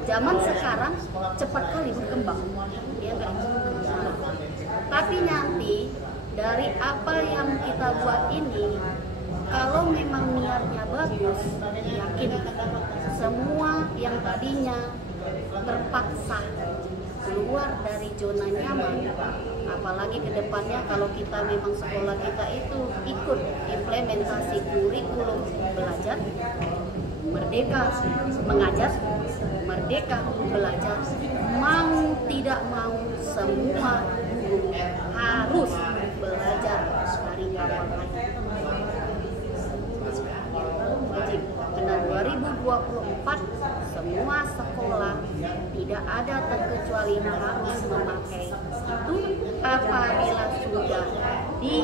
zaman sekarang cepat kali berkembang, ya nggak? Tapi nanti dari apa yang kita buat ini, kalau memang niatnya bagus, yakin semua yang tadinya terpaksa keluar dari zona nyaman, apalagi ke depannya kalau kita memang sekolah kita itu ikut implementasi kurikulum belajar, merdeka mengajar, merdeka belajar, mau tidak mau semua guru harus belajar dari awal lagi. Karena 2024 semua sekolah tidak ada terkecuali harus memakai itu apabila sudah di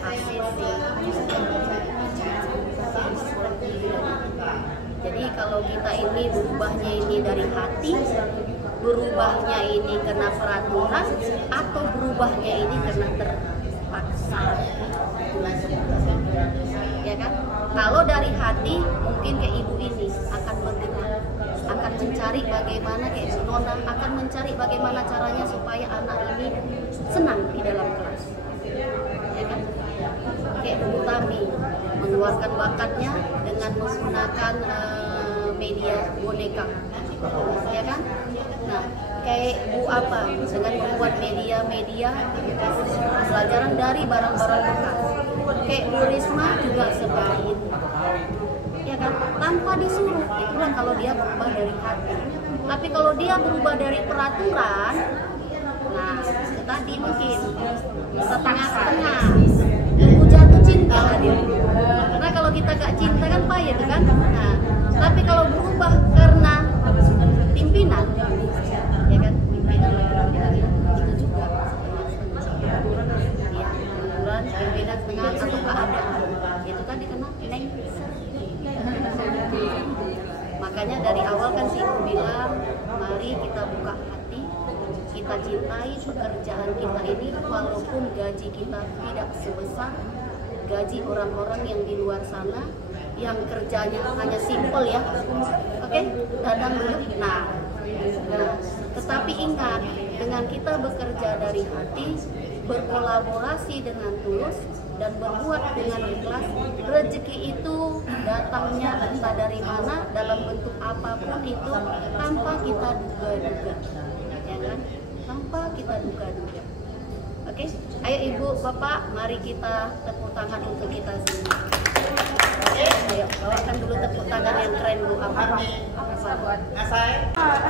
ACC. Jadi kalau kita ini berubahnya ini dari hati, berubahnya ini karena peraturan, atau berubahnya ini karena terpaksa, ya kan? Kalau dari hati, mungkin kayak ibu ini akan bergerak, akan mencari bagaimana kayak Nona akan mencari bagaimana caranya supaya anak ini senang di dalam kelas, ya kan? Kayak Bu Tami mengeluarkan bakatnya dengan menggunakan media boneka, ya kan? Nah, kayak Bu apa dengan membuat media-media pelajaran dari barang-barang bekas. Kayak Bu Risma juga seperti itu, ya kan? Tanpa disuruh, itulah kalau dia berubah dari hati. Tapi kalau dia berubah dari peraturan, nah tadi mungkin setengah-setengah. Ibu jatuh cinta dia. Karena kalau kita gak cinta kan payah itu kan. Nah, tapi kalau berubah karena pimpinan, ya kan, pimpinan itu juga ya, aturan pimpinan setengah atau keadaan itu kan dikenal neng. Makanya dari awal kan sih Ibu bilang, mari kita buka hati, kita cintai pekerjaan kita ini, walaupun gaji kita tidak sebesar gaji orang-orang yang di luar sana yang kerjanya hanya simpel ya. Oke, dadang dulu. Nah Tetapi ingat, dengan kita bekerja dari hati, berkolaborasi dengan tulus, dan berbuat dengan ikhlas, rezeki itu datangnya entah dari mana, dalam bentuk apapun itu, tanpa kita duga-duga, ya kan? Tanpa kita duga-duga. Oke, ayo Ibu, Bapak, mari kita tepuk tangan untuk kita semua. Oke, ayo bawakan dulu tepuk tangan yang keren Bu. Apa buat?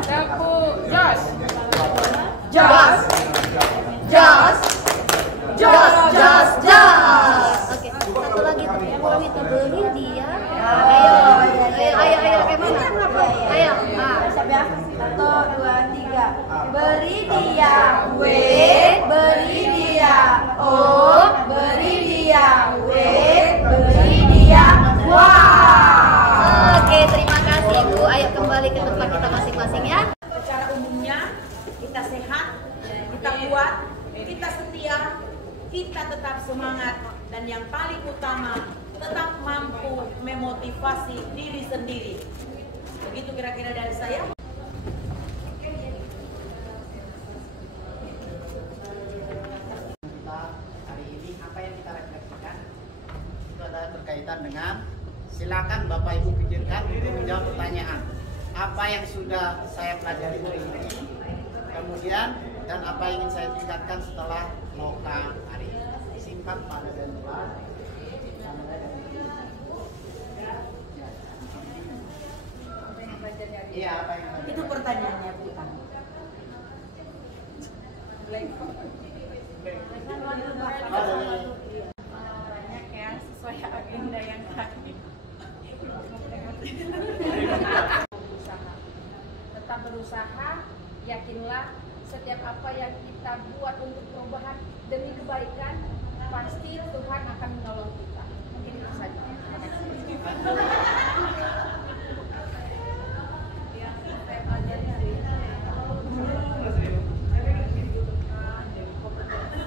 Tepuk jos. Jos, jos, jos, jos, jos. Oke, satu lagi tepuk itu beri dia. Ayo, gimana? Ayo, Siap ya? 1, 2, 3. Beri dia W, beri dia O, beri dia W, beri dia W. Oke, terima kasih Bu. Ayo kembali ke tempat kita masing-masing ya. Secara umumnya kita sehat, kita kuat, kita setia, kita tetap semangat, dan yang paling utama tetap mampu memotivasi diri sendiri. Begitu kira-kira dari saya. Hari ini apa yang kita refleksikan itu adalah berkaitan dengan, silakan Bapak Ibu pikirkan untuk menjawab pertanyaan apa yang sudah saya pelajari hari ini, kemudian dan apa yang ingin saya tingkatkan setelah loka hari ini. Singkat, padat, dan jelas. Iya, apa yang Itu pertanyaannya bukan. Banyak ya, sesuai agenda yang tadi. Tetap berusaha, yakinlah setiap apa yang kita buat untuk perubahan demi kebaikan, pasti Tuhan akan menolong kita. Mungkin itu saja. Yang saya pelajari hari ini kompetensi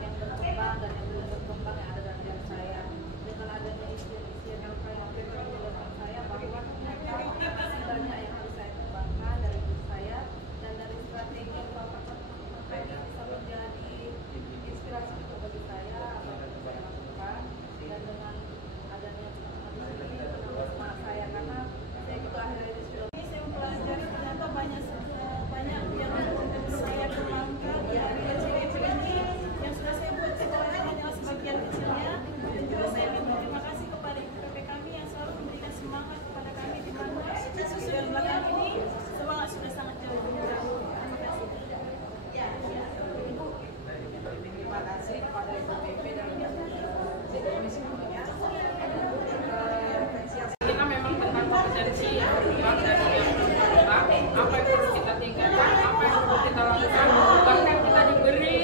yang berkembang dan yang belum berkembang yang ada dalam diri saya. Dengan adanya istilah yang di depan saya, bahwa masih banyak yang harus saya kembangkan dari diri saya dan dari strategi yang Bapak sampaikan bisa menjadi inspirasi juga bagi saya apa yang saya lakukan. Dan dengan adanya ini menambah semangat saya, karena saya juga akhir-akhir ini sudah saya mempelajari ternyata banyak yang saya kembangkan dari kecil-kecil ini yang sudah saya buat sekolah hanyalah sebagian kecilnya. Dan juga saya minta terima kasih kepada IPP kami yang selalu memberikan semangat kepada kami di mana dan belakang ini semangat sudah sangat jauh. Terima kasih. Terima kasih kepada IPP dan kita memang tentang kompetensi yang berkembang dan yang berkembang, apa yang perlu kita tingkatkan, apa yang perlu kita lakukan, bahkan kita diberi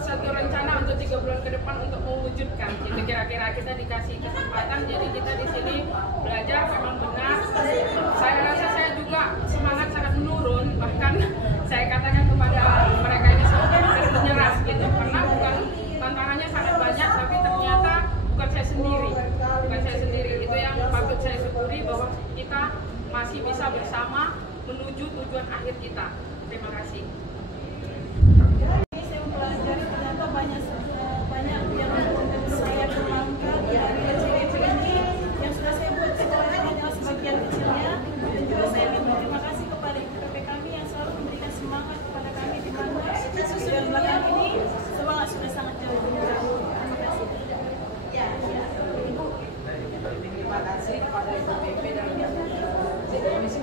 satu rencana untuk 3 bulan ke depan untuk mewujudkan. Itu kira-kira kita dikasih kesempatan, jadi kita di sini belajar memang benar. Saya rasa saya juga semangat sangat menurun, bahkan saya katakan kepada mereka ini sampai menyerah gitu, karena bukan tantangannya sangat banyak, tapi ternyata bukan saya sendiri, itu yang patut saya syukuri, bahwa kita masih bisa bersama menuju tujuan akhir kita. Terima kasih. Saya mempelajari ternyata banyak yang saya kembangkan dari kecil-kecil ini yang sudah saya buat sekolah hanyalah sebagian kecilnya. Dan juga saya minta terima kasih kepada IPP kami yang selalu memberikan semangat kepada kami di mana dan belakang ini semangat sudah sangat jauh. Terima kasih. Terima kasih kepada IPP dan komisi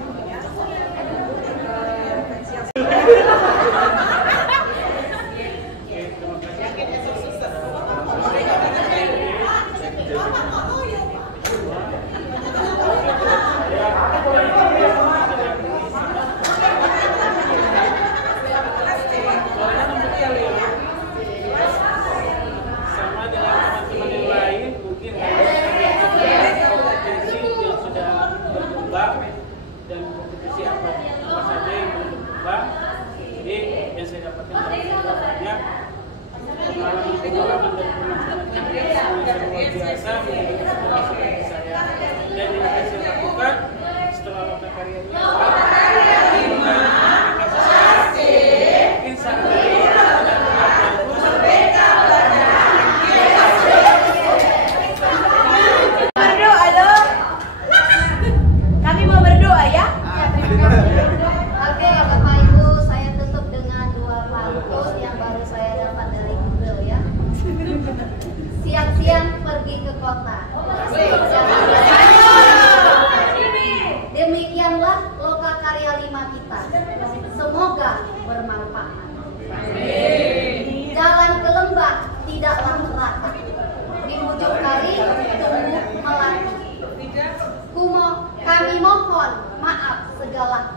Oke, Bapak Ibu, saya tutup dengan dua pantun yang baru saya dapat dari Google ya. Siang-siang pergi ke kota. Demikianlah loka karya 5 kita. Semoga bermanfaat. Jalan ke lembah tidaklah merata. Di ujung kali tumbuh melati. Kami mohon maaf segala